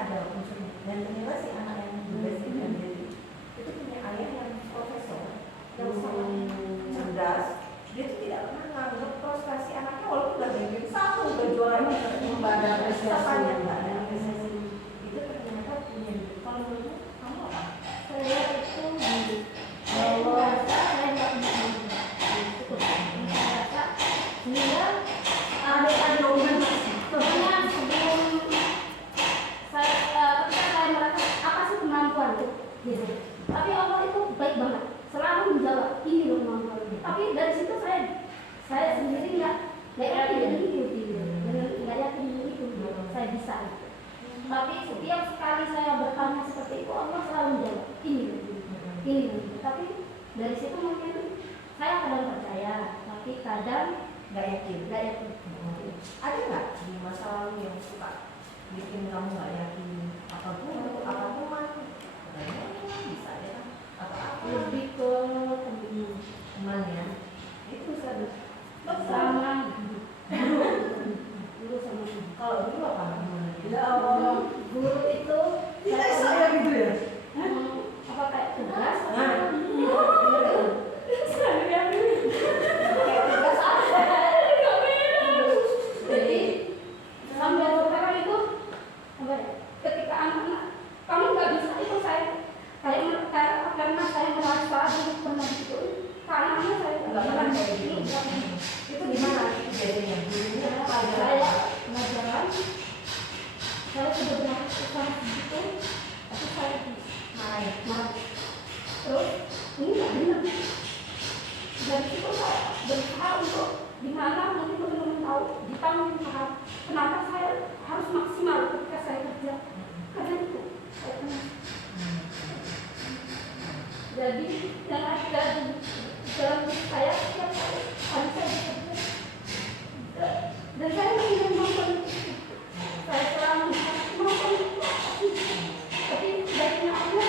ada unsurnya dan ternyata si anak yang berbasis dan jadi itu punya ayah yang profesor yang sangat cerdas. Dia itu tidak pernah menganggap prestasi anaknya walaupun udah ranking 1 udah juara ini Ada apresiasi. itu ternyata punya kalau menurut kamu apa? Saya itu merasa saya nggak bisa merasa sehingga ada sebenarnya sebelum saya ketika saya merasa apa sih kemampuan itu gitu. Tapi Allah itu baik banget selalu menjawab ini loh kemampuan. Tapi dari situ saya sendiri nggak yakin dengan itu gitu. Nggak yakin dengan itu saya bisa. Tapi setiap sekali saya bertanya seperti itu Allah selalu menjawab ini. Tapi dari situ mungkin saya kadang percaya, tapi kadang Nggak yakin. Ada nggak di masa lalu yang suka bikin kamu nggak yakin apapun bisa ya atau apa lebih ke teman ya itu saya sama guru sama kalau dulu apa gimana? Ya Allah. guru itu Saya gitu ya. apa kayak tugas Nah. kayak tugas jadi sambil sekarang itu apa ya, ketika anak-anak kamu nggak bisa itu saya karena saya merasa dulu pernah gitu karena saya Nggak pernah kayak gitu. Itu gimana kejadiannya? Gurunya saya pelajaran saya sudah berusaha begitu tapi saya marah terus ini nggak benar dari situ saya berusaha untuk dimana nanti teman-teman tahu di tahun kenapa saya harus maksimal ketika saya kerja karena itu saya kenal. Jadi yang ada di dalam diri saya setiap kali harus saya bekerja dan saya ingin membangun saya selalu membangun tapi baiknya Allah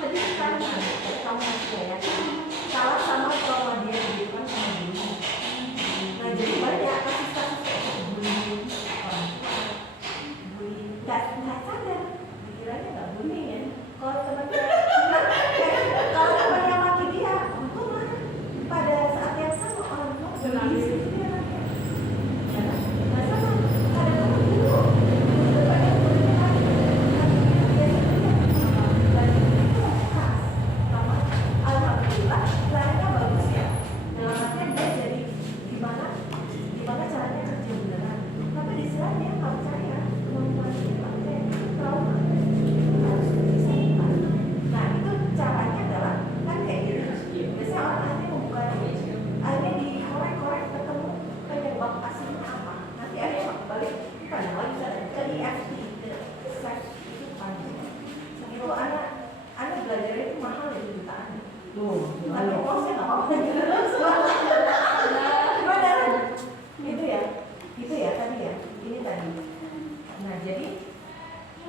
hadir kami kamu masih ya salah sama trauma dia didikan sama dulu. Nah jadi banyak kasus-kasus kayak bullying orang tua, bullying nggak sadar, dikiranya nggak bullying ya. Kalau temannya maki dia, untung pada saat yang sama Tuh, Tapi posnya nggak apa-apa. Gimana? Itu ya tadi ya. Ini tadi. Nah jadi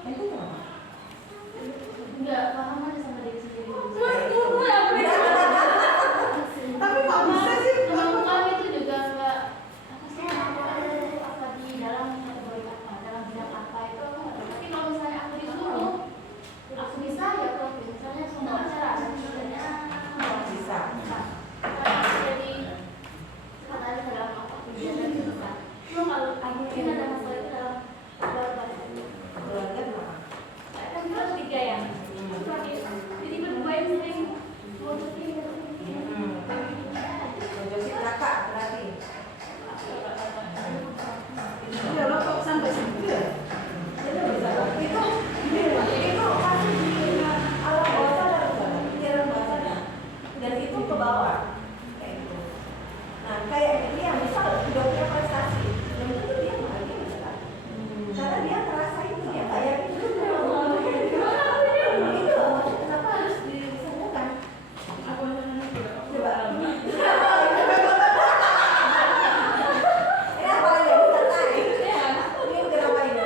itu kenapa? Enggak paham aja sama diri sendiri. tapi kok bisa sih? Kemampuan itu juga enggak apa sih kemampuan itu apa di dalam kategori apa, dalam bidang apa itu aku nggak tahu. Tapi kalau misalnya aku disuruh, aku bisa ya kalau misalnya semua acara sebenarnya Bisa. karena aku jadi sekali dalam apa kegiatan itu kan. Cuma kalau aku mungkin ada masalah itu dalam keluarga. Keluarga kenapa? Kan kita bertiga ya. Jadi berdua yang sering ngurusin Jodohin kakak berarti. Ya lo kok sampai situ ya? Itu masih di alam bawah sadar, pikiran bawah sadar. Dan itu ke bawah kayak gitu. Nah kayak dia misal udah punya prestasi, belum tentu dia bahagia misalkan. Karena dia ngerasain dia kayak gitu. Itu kenapa harus disembuhkan? Coba. Ini apa lagi yang bisa naik? Ini kenapa ini?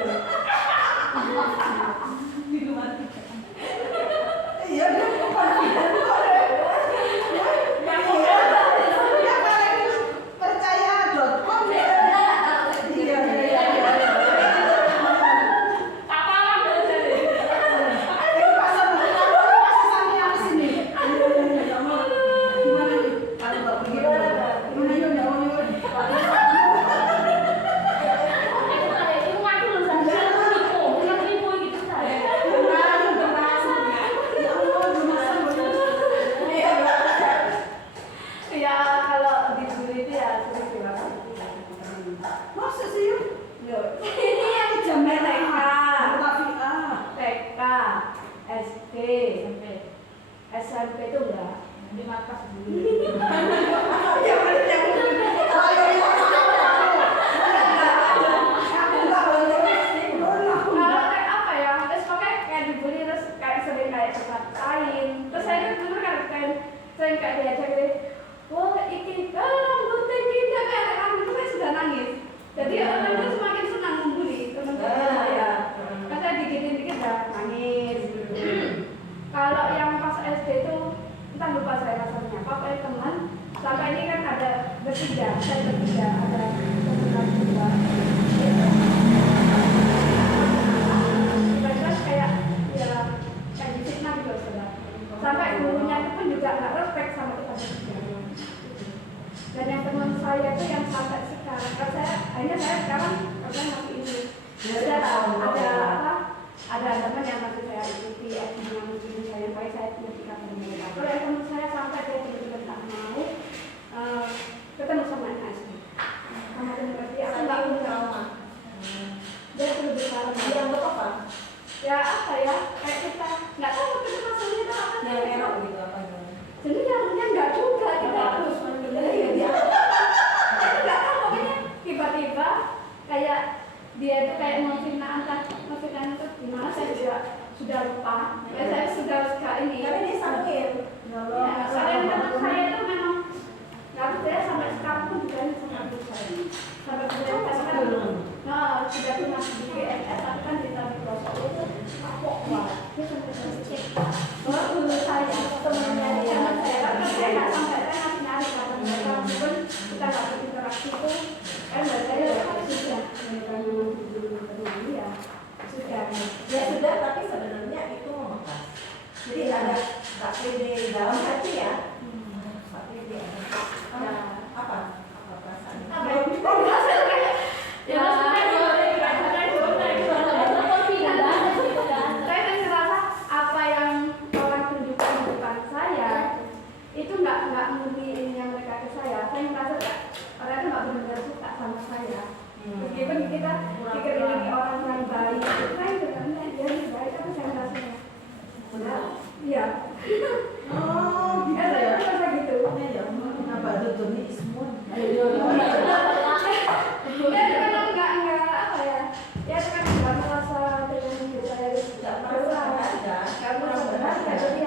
Iya, dia confident kok. Dia paling percaya.com ya. Iya. Ini pasal masih sampai yang sini. Gimana nih? Kalau nggak begini, gimana yuk, yuk. Ya kalau dibully itu ya sulit dilakukan. Masa sih yuk? Ini yang jam TK, Tapi TK, SD, SMP itu enggak di markas dulu. Kalau kayak apa ya? Terus pokoknya kayak dibully terus kayak sering kayak dikatain. Terus saya kan dulu kan kayak sering kayak diajak gitu. Wah, iki rambutnya kita kayak rambut itu saya sudah nangis. Jadi orang itu semakin senang membuli teman-teman saya. Kan saya dikit-dikit udah nangis. Kalau yang pas SD itu entah lupa saya rasanya. Pokoknya teman sampai ini kan ada bertiga, saya bertiga ada teman juga. Tiba-tiba kayak ya kayak difitnah gitu saudara. Sampai gurunya itu pun juga nggak respect sama kita bertiga. Dan yang teman saya itu yang sampai sekarang, kan akhirnya saya sekarang katanya masih ini. Ada apa? Ada teman yang masih saya ikuti, yang mungkin saya baik saya tidak mereka. Kalau yang teman saya sampai dia benar-benar tak mau ketemu sama anak SD. Sama teman SD, aku nggak punya trauma. Dia lebih besar. Dia anggap apa? Ya apa ya? Kayak kita nggak tahu kita masalahnya itu apa. Yang erok gitu apa gitu. Jadi yang nggak juga kita harus menilai dia. Kita nggak tahu pokoknya tiba-tiba kayak dia itu kayak memfitnah itu gimana saya juga sudah lupa. Ya saya sudah suka ini. Tapi dia sangin. Ya, soalnya teman saya itu memang nggak saya sampai sekarang pun juga ini sama ibu saya. Sampai beliau kan nah sudah punya BGSS tapi kan kita di pelosok itu kapok banget. Dia sampai cek baru saya temannya teman saya kan saya nggak sampai saya ngasih nyari karena mereka pun kita nggak berinteraksi itu kan saya sudah ya sudah Ya sudah, tapi sebenarnya itu membekas. Jadi ada tak pede dalam hati ya. Tak pede. Apa? Apa perasaan? apa yang ya saya kan ngerasa apa yang orang tunjukkan di depan saya itu nggak murni ini yang mereka ke saya merasa orang itu nggak benar-benar suka sama saya meskipun kita pikir ini orang yang baik saya sebenarnya dia ini baik tapi saya merasa iya Oh, gitu saya ya. merasa gitu Ya, kenapa tuh nih semua? ya memang nggak apa ya ya kan nggak merasa dengan hidup saya Tidak merasa berharga. nggak merasa berharga jadi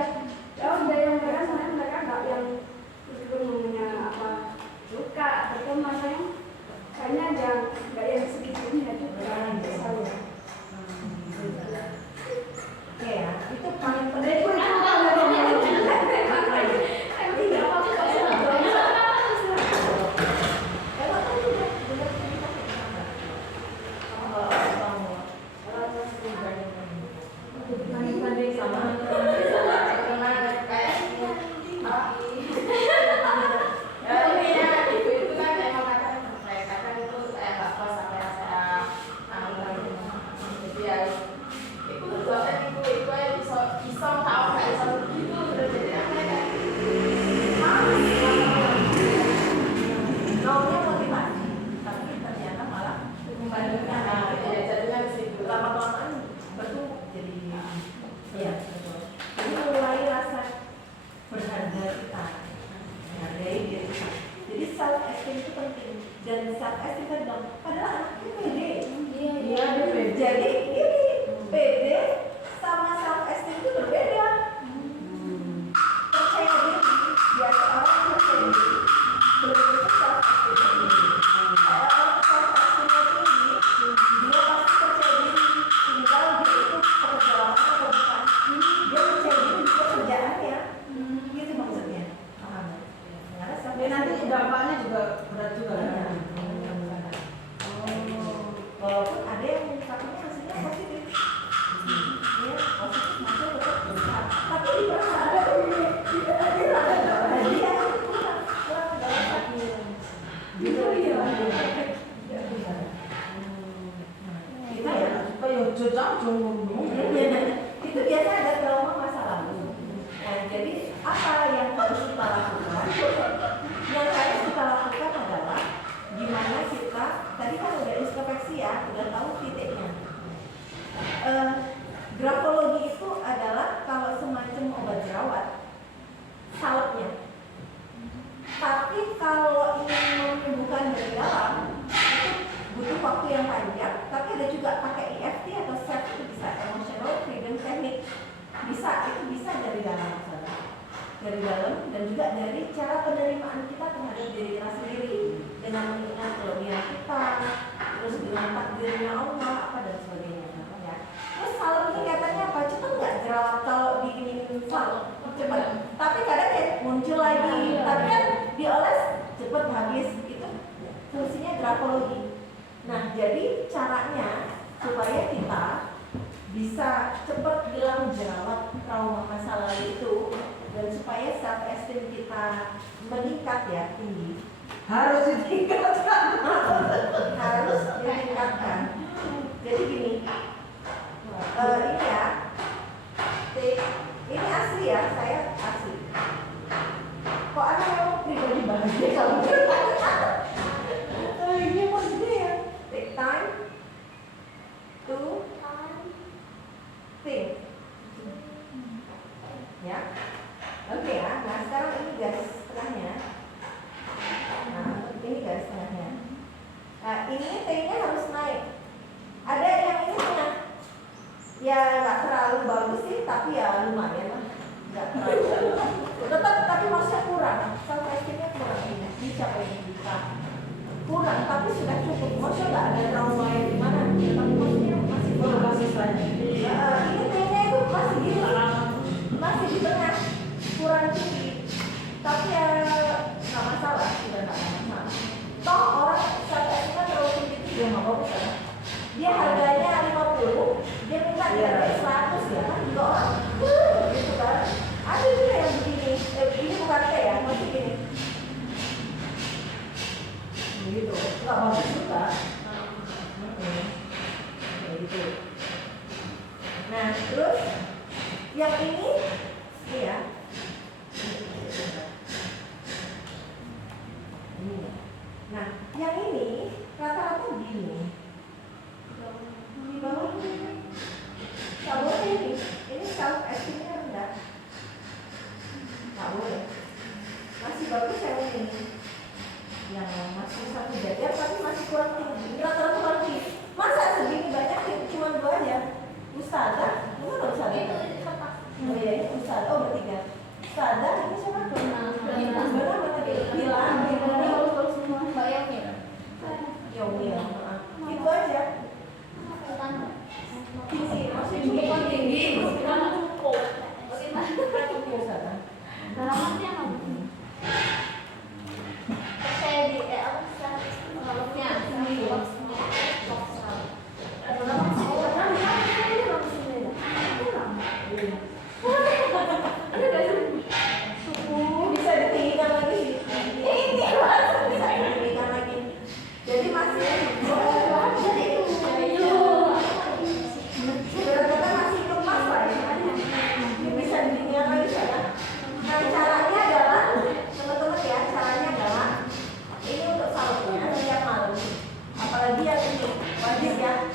ya udah yang mereka sana mereka esteem itu penting. Dan self esteem tadi bilang adalah anaknya pede. Iya, dia beda. Jadi ini pede sama self esteem itu berbeda. Percaya diri, biasa orang percaya diri, belum tentu self esteem tinggi. Kalau orang self esteemnya tinggi, dia pasti percaya diri, tinggal dia itu pekerjaan atau bukan. Dia percaya diri di pekerjaannya, gitu maksudnya. Paham? Karena self Tapi nanti dampaknya juga berat juga ya. Walaupun ada yang satunya hasilnya positif, ya positif maksudnya tetap besar, tapi di perasaan ada dia kurang gitu ya. Itu ya, Kayak jojang ngomong. itu biasa ada trauma masa lalu. Nah, jadi apa yang harus kita lakukan? Yang harus kita lakukan adalah gimana kita, tadi kan udah introspeksi ya, udah tahu titiknya. Grafologi itu adalah kalau semacam obat jerawat, salepnya. Tapi kalau ingin menyembuhkan dari dalam, itu butuh waktu yang panjang. Tapi ada juga pakai EFT atau SET, itu bisa emotional freedom technique. Bisa, itu bisa dari dalam sana. Dari dalam dan juga dari cara penerimaan kita terhadap diri kita sendiri dengan mengingat kelebihan kita, terus dengan takdirnya Allah apa dan sebagainya ya. Terus salep ini katanya apa? Cepat nggak jerawat kalau diinin salep? Cepat. Tapi kadang ya muncul lagi. Tapi kan dioles cepat habis. Itu fungsinya grafologi. Nah jadi caranya supaya kita bisa cepat hilang jerawat trauma masa lalu itu, dan supaya self esteem kita meningkat ya tinggi, Harus ditingkatkan. harus ditingkatkan. Jadi gini, ini ya, ini asli ya, saya asli. Kok ada memang pribadi bahagia kalau ini maksudnya ya, take time to think. Ya, oke ya. Nah sekarang ini garis tengahnya. Nah ini garis tengahnya. Nah ini T-nya harus naik. Ada yang ini tengah. Ya nggak terlalu bagus sih, tapi ya lumayan lah. Nggak terlalu. Tetap tapi masih kurang. Self esteemnya kurang ini. Siapa yang bisa? Kurang, tapi sudah cukup. Maksudnya nggak ada trauma yang gimana? Tapi maksudnya masih kurang. Ini T-nya itu masih gini. Masih di tengah, kurang tinggi, tapi ya nggak masalah, sudah nggak masalah. Toh orang self esteem terlalu tinggi itu dia nggak bagus kan? Dia harganya 50, dia minta harganya 100 ya kan? Juga orang, gitu kan? Ada juga yang begini, ini bukan T ya, masih gini. Gitu, nggak bagus juga. Gitu. Nah terus yang ini ya, ini. Nah, yang ini rata-rata gini. Di bawah ini, bawah ini self esteemnya rendah. Nggak boleh. Masih bagus yang ini, yang masih satu derajat tapi masih kurang tinggi. Rata-rata kurang tinggi. Masa segini banyak cuma 2 aja? Ustazah, gimana Ustazah? Oh iya, ini Ustazah, oh bertiga. Ustazah, ini siapa? Bilang, Yomil. Itu aja. Tinggi, maksudnya cukup tinggi. Ustazah. Bisa ditinggikan lagi. Ini bisa ditinggikan lagi. Jadi masih benar-benar masih lemas lah ya. Ini bisa ditinggikan lagi ya. Nah caranya adalah teman-teman ya, caranya adalah ini untuk salutnya setiap malam. Apalagi yang ini wajib ya.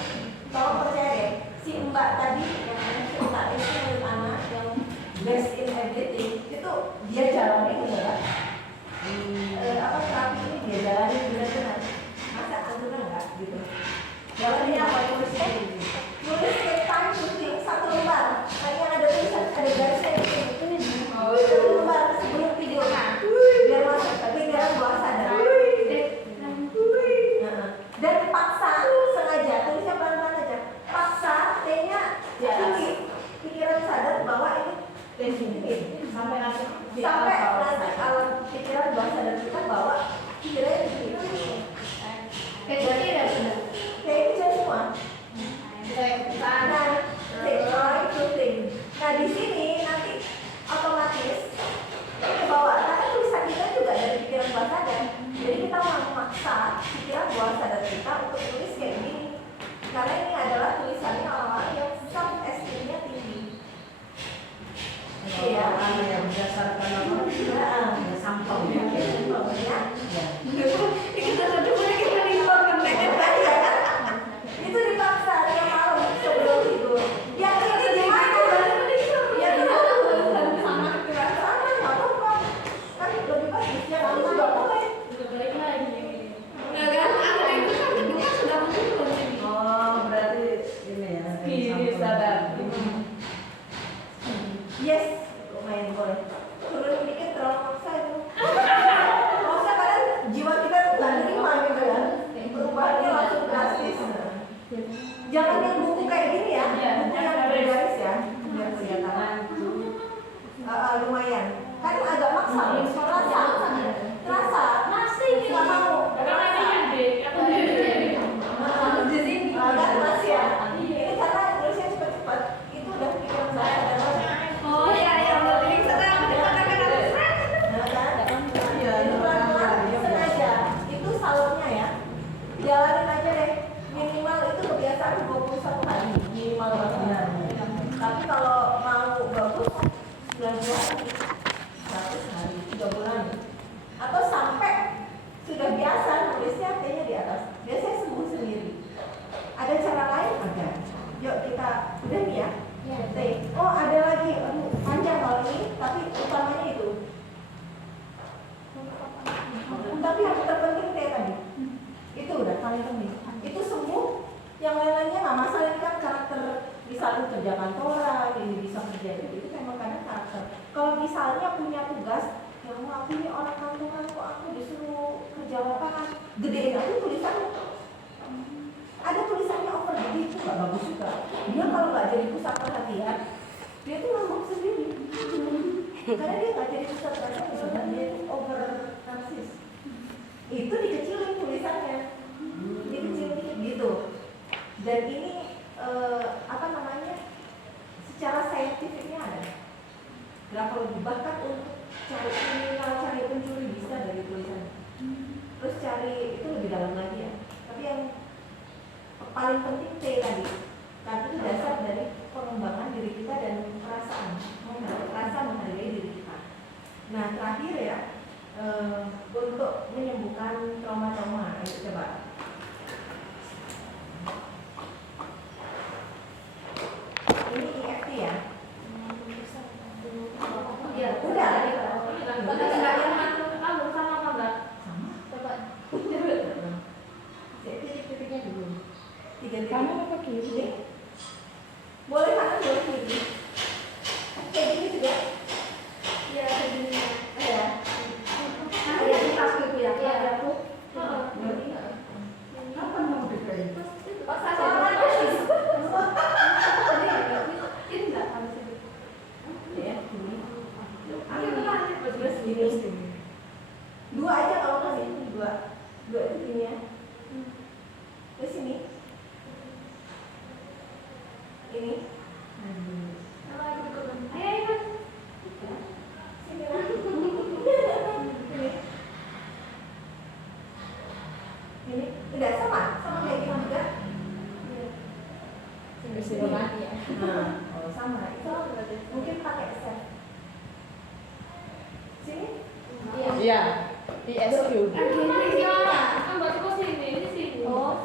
Tolong percaya deh, si Mbak tadi yang si Mbak itu menurut anak yang best in everything itu dia jalannya adalah apa terapi ini dia jalan Ini Sampai nanti sampai nanti alam pikiran bawah sadar kita bahwa pikirannya begini. Kayak gitu ya benar. Kayak itu jadi semua. Nah, nah di sini nanti otomatis ke bawah karena tulisan kita juga dari pikiran bawah sadar. Jadi kita memaksa pikiran bawah sadar kita untuk tulis kayak gini. Karena ini adalah tulisannya orang-orang yang self esteemnya tinggi. Iya. yang berdasarkan apa? Ya, sampel ya. Ya. Kita tadi boleh kita lihat kan? Iya kan? Itu dipaksa tiap malam sebelum tidur. Yang ini gimana? Ya sama nggak apa-apa. Kan lebih bagus ya kamu juga boleh. Nah kan, anak itu kan kedua sudah muncul. Oh, berarti ini ya. Kiri sadar. Yes, lumayan boleh. Turun dikit terlalu maksa itu. Maksa kadang jiwa kita nggak terima gitu kan. Perubahannya langsung drastis. Jangan yang buku kayak gini ya, buku yang bergaris ya, biar kelihatan. Lumayan. Kan agak maksa, terasa. Masih nggak mau. Kan masih ya. Ini karena nulisnya cepat-cepat, itu udah pikiran saya dan Oh iya iya, berarti sedang dikatakan harus sengaja itu salurnya ya, jalanin aja deh, minimal itu kebiasaan 21 hari minimal banget. Tapi kalau mau bagus 90 hari, 100 hari, 3 bulan, atau sampai sudah biasa nulisnya T-nya di atas, biasanya sembuh sendiri. Ada cara lain? Ada. Yuk kita udah nih ya. T. Oh ada lagi, aduh panjang kalau ini, tapi utamanya itu. Tapi yang terpenting T tadi. Itu udah paling penting. Itu sembuh. Yang lain-lainnya nggak masalah, ini kan karakter. Misalnya kerja kantoran, ini bisa kerja itu memang kadang karakter. Kalau misalnya punya tugas, yang aku ini orang kantoran kok aku disuruh kerja lapangan, gedein aja tulisannya. Ada tulisannya over gede itu nggak bagus juga. Dia kalau nggak jadi pusat perhatian, dia tuh ngambek sendiri. Karena dia nggak jadi pusat perhatian, misalnya dia itu over narsis. Itu dikecilin tulisannya, dikecilin gitu. Dan ini apa namanya? Secara saintifiknya ada. Berapa lebih bahkan untuk cari kriminal, cari pencuri bisa dari tulisan. Terus cari itu lebih dalam lagi ya. Tapi yang paling penting T tadi, karena itu dasar dari pengembangan diri kita dan perasaan, menghargai diri kita. Nah terakhir ya, untuk menyembuhkan trauma-trauma, ayo coba. Ini EFT ya? Iya, Udah. Tapi enggak yang sama apa enggak? Sama. Coba. Titik-titiknya dulu. 3 titik. Kanan apa kiri? Boleh kanan, boleh kiri. Kayak gini juga. Iya, segini. Ya. Ada di tas gitu ya. Iya. Aku. Apa mau dikain? Pas Soalnya saya bagus. ini enggak harus itu. Ya, gini. Aku pernah Terus gini. 2 aja kalau kasih 2. 2 itu gini ya. Terus sini. Ini. Kalau aku ikutan. Ayo. Sini lah. Ini. Udah sama kayak gini juga. Sini lagi ya. Nah, oh sama. Itu mungkin pakai set. Sini. Iya. ISQ. Kan buatku sini, ini sini. Oh,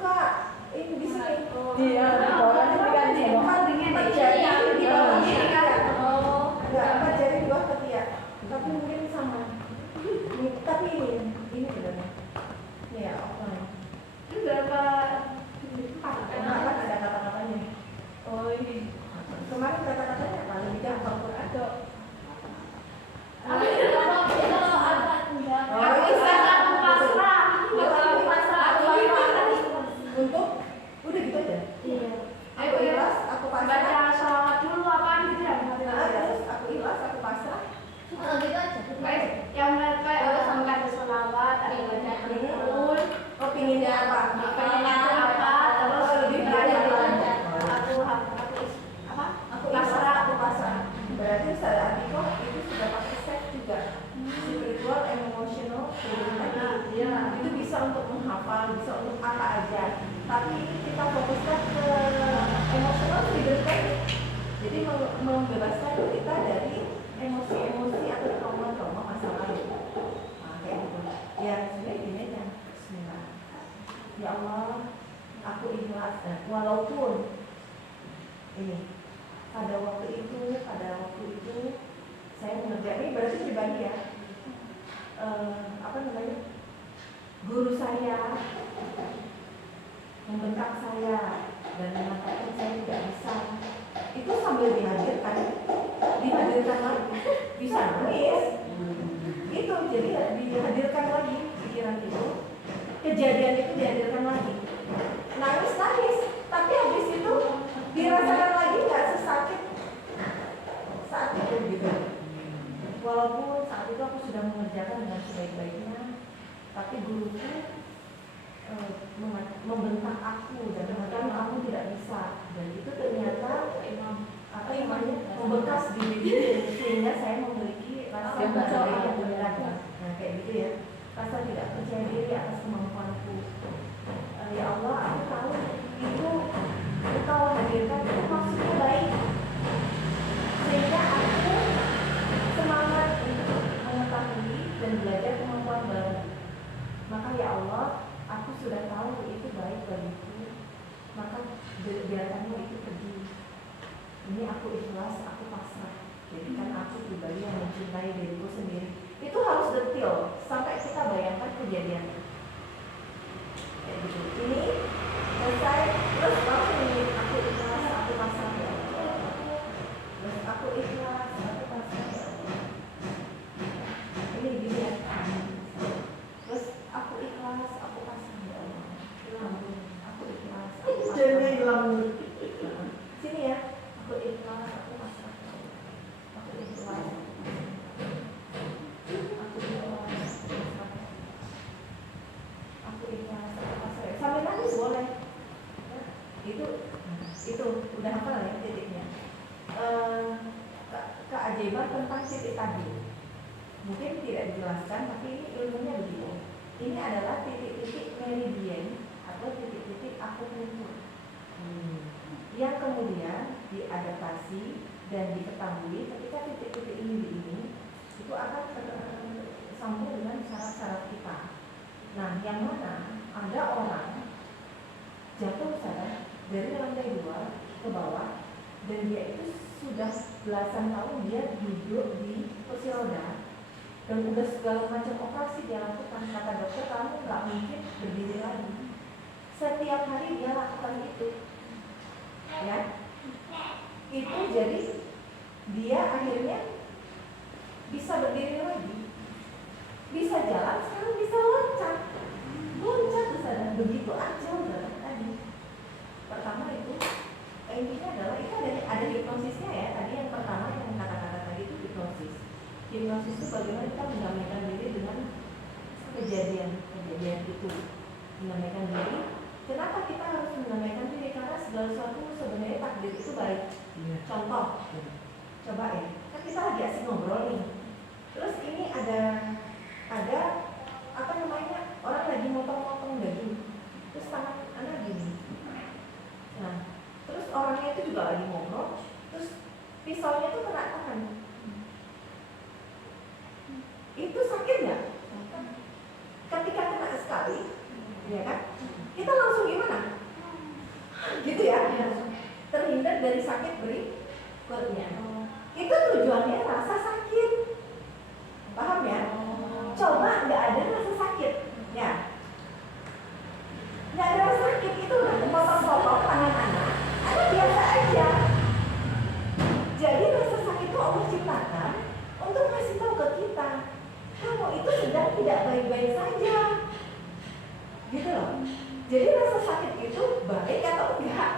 enggak. Ini di sini. Di bawah ini kan semua. Empat jari di bawah Ini ini kan. kan. Oh. Enggak, 4 jari di bawah ketiak. Tapi mungkin sama. Tapi ini benar. Ya, offline. Ini berapa? Karena kan ada kata-katanya. Oh, ini. Kemarin kata-katanya apa? Lebih gampang Quran. Kalau apa enggak. Oh, ini untuk menghafal, bisa untuk apa aja. Tapi ini kita fokuskan ke emotional freedom training. Jadi membebaskan kita dari emosi-emosi atau trauma-trauma masa lalu. Nah, kayak gitu. Ya, sebenarnya gini aja. Bismillah. Ya Allah, aku ikhlas. Nah, walaupun ini pada waktu itu saya mengerjakan, ini berarti pribadi ya. Guru saya membentak saya dan mengatakan saya tidak bisa. Itu sambil dihadirkan lagi, bisa nangis. Itu jadi dihadirkan lagi pikiran itu, kejadian itu dihadirkan lagi. Nangis, tapi habis itu dirasakan lagi nggak sesakit saat itu gitu. Walaupun saat itu aku sudah mengerjakan dengan sebaik-baiknya, tapi guruku membentak aku dan mengatakan kamu tidak bisa, dan itu ternyata membekas di diri sehingga saya memiliki rasa yang berat. Nah kayak gitu ya, rasa tidak percaya diri atas kemampuanku. Ya Allah, aku tahu itu Engkau hadirkan itu maksudnya baik, sehingga aku semangat untuk mengetahui dan belajar kemampuan baru. Maka ya Allah, aku sudah tahu itu baik bagiku, maka biarkanmu itu pergi. Ini aku ikhlas, aku pasrah. Jadi kan aku pribadi yang mencintai diriku sendiri. Itu harus detail sampai kita bayangkan kejadiannya. Kayak gitu. Ini selesai, terus langsung ini aku ikhlas, aku pasrah ya Allah. Terus aku ikhlas, aku pasrah ya Allah. Ini gini ya. Terus aku ikhlas, aku pasrah ya Allah. Aku ikhlas, aku pasrah. Sini ya. Aku ikhlas, aku pasrah. Aku ikhlas. Aku ikhlas, aku ikhlas, aku pasrah. Sampai nangis boleh. Itu udah hafal ya titiknya. Keajaiban tentang titik tadi. Mungkin tidak dijelaskan, tapi ini ilmunya begitu. Ini adalah titik-titik meridian atau titik-titik akupunktur. Yang kemudian diadaptasi dan diketahui ketika titik-titik ini itu akan tersambung dengan syarat-syarat kita. Nah, yang mana ada orang jatuh sana dari lantai 2 ke bawah dan dia itu sudah belasan tahun dia duduk di kursi roda dan udah segala macam operasi dia lakukan. Kata dokter, kamu nggak mungkin berdiri lagi. Setiap hari dia lakukan itu. Ya, itu jadi dia akhirnya bisa berdiri lagi, bisa jalan, sekarang bisa loncat ke sana, begitu aja udah tadi. Pertama itu intinya adalah itu ada hipnosisnya ya. Tadi yang pertama yang kata-kata tadi itu hipnosis. Hipnosis itu bagaimana kita mendamaikan diri dengan kejadian itu, mendamaikan diri. Kenapa kita harus mendamaikan diri? Karena segala sesuatu sebenarnya takdir itu baik. Contoh, coba ya, kan kita lagi asik ngobrol nih. Terus ini ada apa namanya, orang lagi motong-motong daging. Terus tangan anak gini. Nah, terus orangnya itu juga lagi ngobrol. Terus pisaunya tuh kena tangan. Itu sakit nggak? Ketika kena sekali, ya kan? Kita langsung gimana? Gitu ya, terhindar dari sakit berikutnya. Itu tujuannya rasa sakit. Paham ya? Coba nggak ada rasa sakit, ya. Nggak ada rasa sakit, itu udah potong-potong tangan anak biasa aja. Jadi rasa sakit itu Allah ciptakan untuk ngasih tahu ke kita, kamu itu sedang tidak baik-baik saja. Gitu loh. Jadi rasa sakit itu baik atau enggak?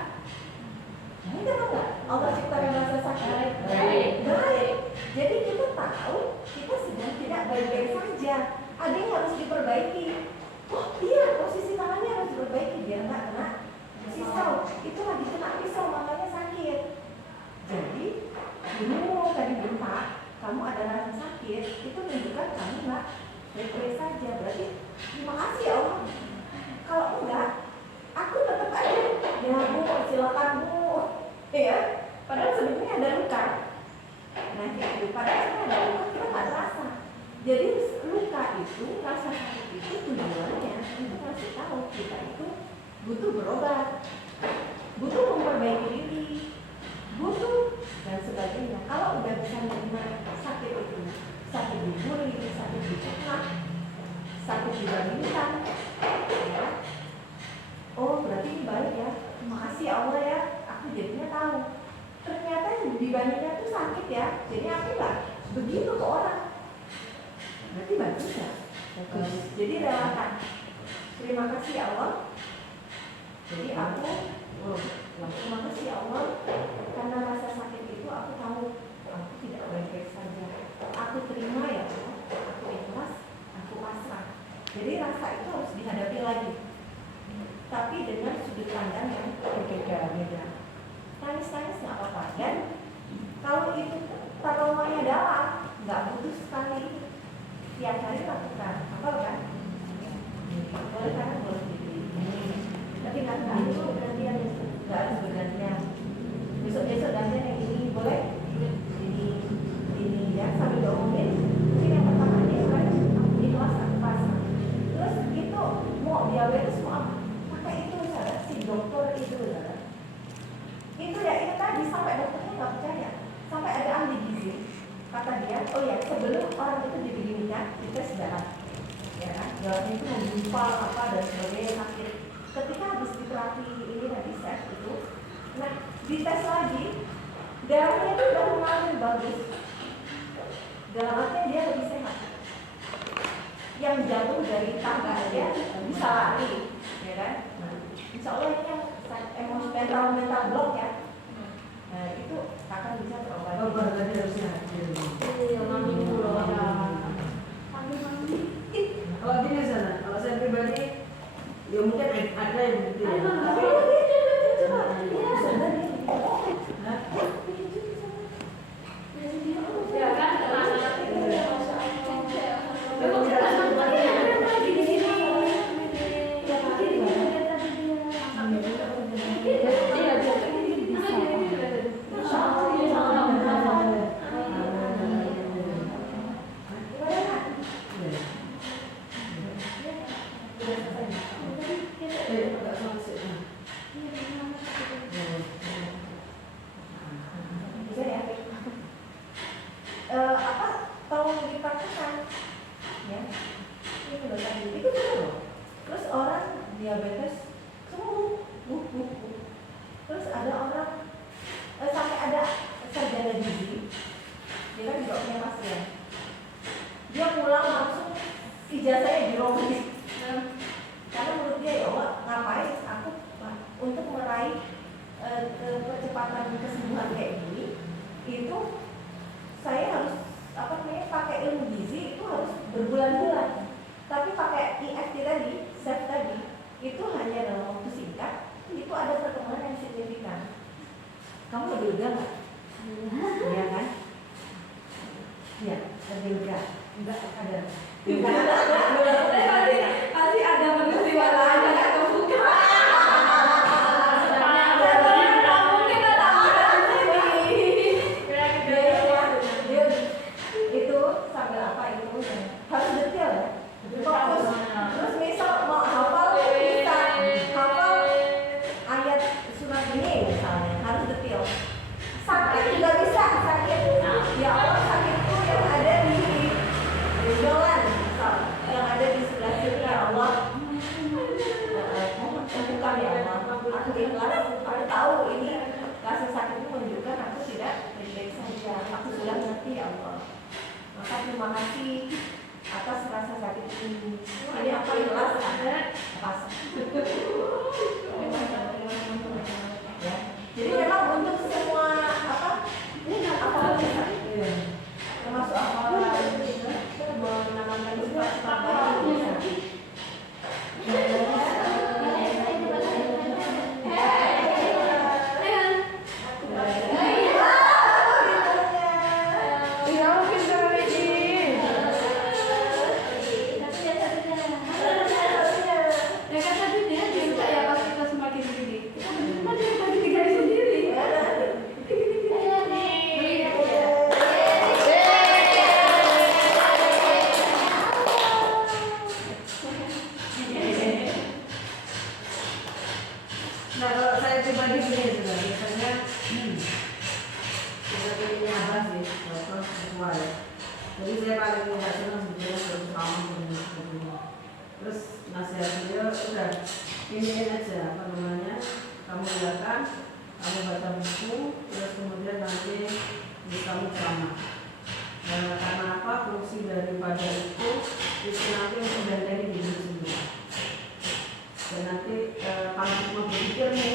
Baik atau enggak? Allah ciptakan rasa sakit baik. Jadi kita tahu kita sedang tidak baik-baik saja. Ada yang harus diperbaiki. Oh iya, posisi tangannya harus diperbaiki biar nggak kena pisau. Itu lagi kena pisau makanya sakit. Jadi dulu tadi bentak, kamu ada rasa sakit, itu menunjukkan kamu nggak baik-baik saja. Berarti terima kasih ya Allah. Kalau enggak, aku tetap aja, ya Bu, silakan Bu, ya. Padahal sebenarnya ada luka. Nah gitu, padahal sebenarnya ada luka, kita nggak terasa. Jadi luka itu, rasa sakit itu tujuannya untuk ngasih tahu kita itu butuh berobat, butuh memperbaiki diri, butuh dan sebagainya. Kalau udah bisa menerima sakit itu, sakit di buri, sakit di kepala, sakit di balikan, ya. Oh berarti ini baik ya, makasih Allah ya, aku jadinya tahu. Ternyata yang dibandingnya tuh sakit ya, jadi aku nggak begitu ke orang. Berarti bagus ya? Bagus. Jadi relakan. Terima kasih ya Allah. Jadi aku, terima kasih ya Allah, karena rasa sakit itu aku tahu aku tidak baik-baik saja. Aku terima ya Allah, aku ikhlas, aku pasrah. Jadi rasa itu harus dihadapi lagi, tapi dengan sudut pandang yang berbeda-beda. Tangis-tangis nggak apa-apa. Dan kalau itu traumanya dalam, nggak butuh sekali tiap hari lakukan, apa kan? Boleh kan? Boleh ini. Tapi nggak itu bergantian, nggak harus bergantian. Besok gantian yang ini, boleh? Ini ya, sambil diomongin. Mungkin yang pertama ini kan ikhlas aku pasang. Terus itu mau diabetes mau apa? Pakai itu saudara, si dokter itu saudara. Itu ya itu tadi sampai dokternya nggak percaya, sampai ada ahli gizi kata dia, oh ya sebelum orang itu dibeginikan dites darah, ya kan, darahnya itu menggumpal apa dan sebagainya sakit. Ketika habis diterapi ini tadi set itu, nah dites lagi, darahnya itu udah mengalir bagus, dalam artinya dia lebih sehat. Yang jatuh dari tangga aja bisa lari, ya kan? Nah, insya Allah ini yang mental block ya. Nah itu akan bisa terobati. Oh, baru tadi harusnya hadir. Iya, mami dulu Kalau gini sana, kalau saya pribadi, ya mungkin ada yang begitu ya. Tapi Ya kan, tolong dipraktekkan ya. Ini loh tadi, itu benar loh. Terus orang diabetes sembuh, terus ada orang sampai ada sarjana gizi, dia kan juga punya pasien, dia pulang langsung ijazahnya dirobek, karena menurut dia ya Allah, ngapain aku untuk meraih kecepatan kesembuhan kayak gini, itu saya harus pakai ilmu gizi itu harus berbulan-bulan, tapi pakai IFT tadi, SEF tadi, itu hanya dalam waktu singkat, itu ada perkembangan yang signifikan. Kamu lebih lega nggak? Iya kan? Iya, lebih lega. Enggak ada. Pasti ada peristiwa lain atau bukan. Itu sambil apa itu harus detail ya. Fokus. Terus misal mau hafal bisa hafal ayat surat ini misalnya harus detail. Sakit juga bisa sakit. Ya Allah sakitku yang ada di benjolan misal, yang ada di sebelah sini ya Allah. Bukan ya Allah. Aku ikhlas. Aku tahu ini rasa sakit itu menunjukkan aku tidak baik-baik saja. Aku sudah mengerti ya Allah. Maka terima kasih atas rasa sakit ini. Ini aku ikhlas pas. Ya. Jadi memang untuk semua apa bisa, termasuk menanamkan sifat-sifat baik bisa. Ya kan tadi mahasiswa ya. Jadi saya paling tidak senang sebetulnya bersama dengan terus nasihat beliau udah ini aja apa namanya, kamu silakan, kamu baca buku, terus kemudian nanti kamu ceramah. Karena apa, fungsi daripada itu nanti untuk mendandani diri sendiri. Dan nanti kalau cuma berpikir nih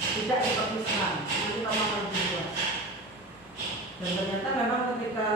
tidak seperti sekarang, nanti kamu akan lebih luas. Dan ternyata memang ketika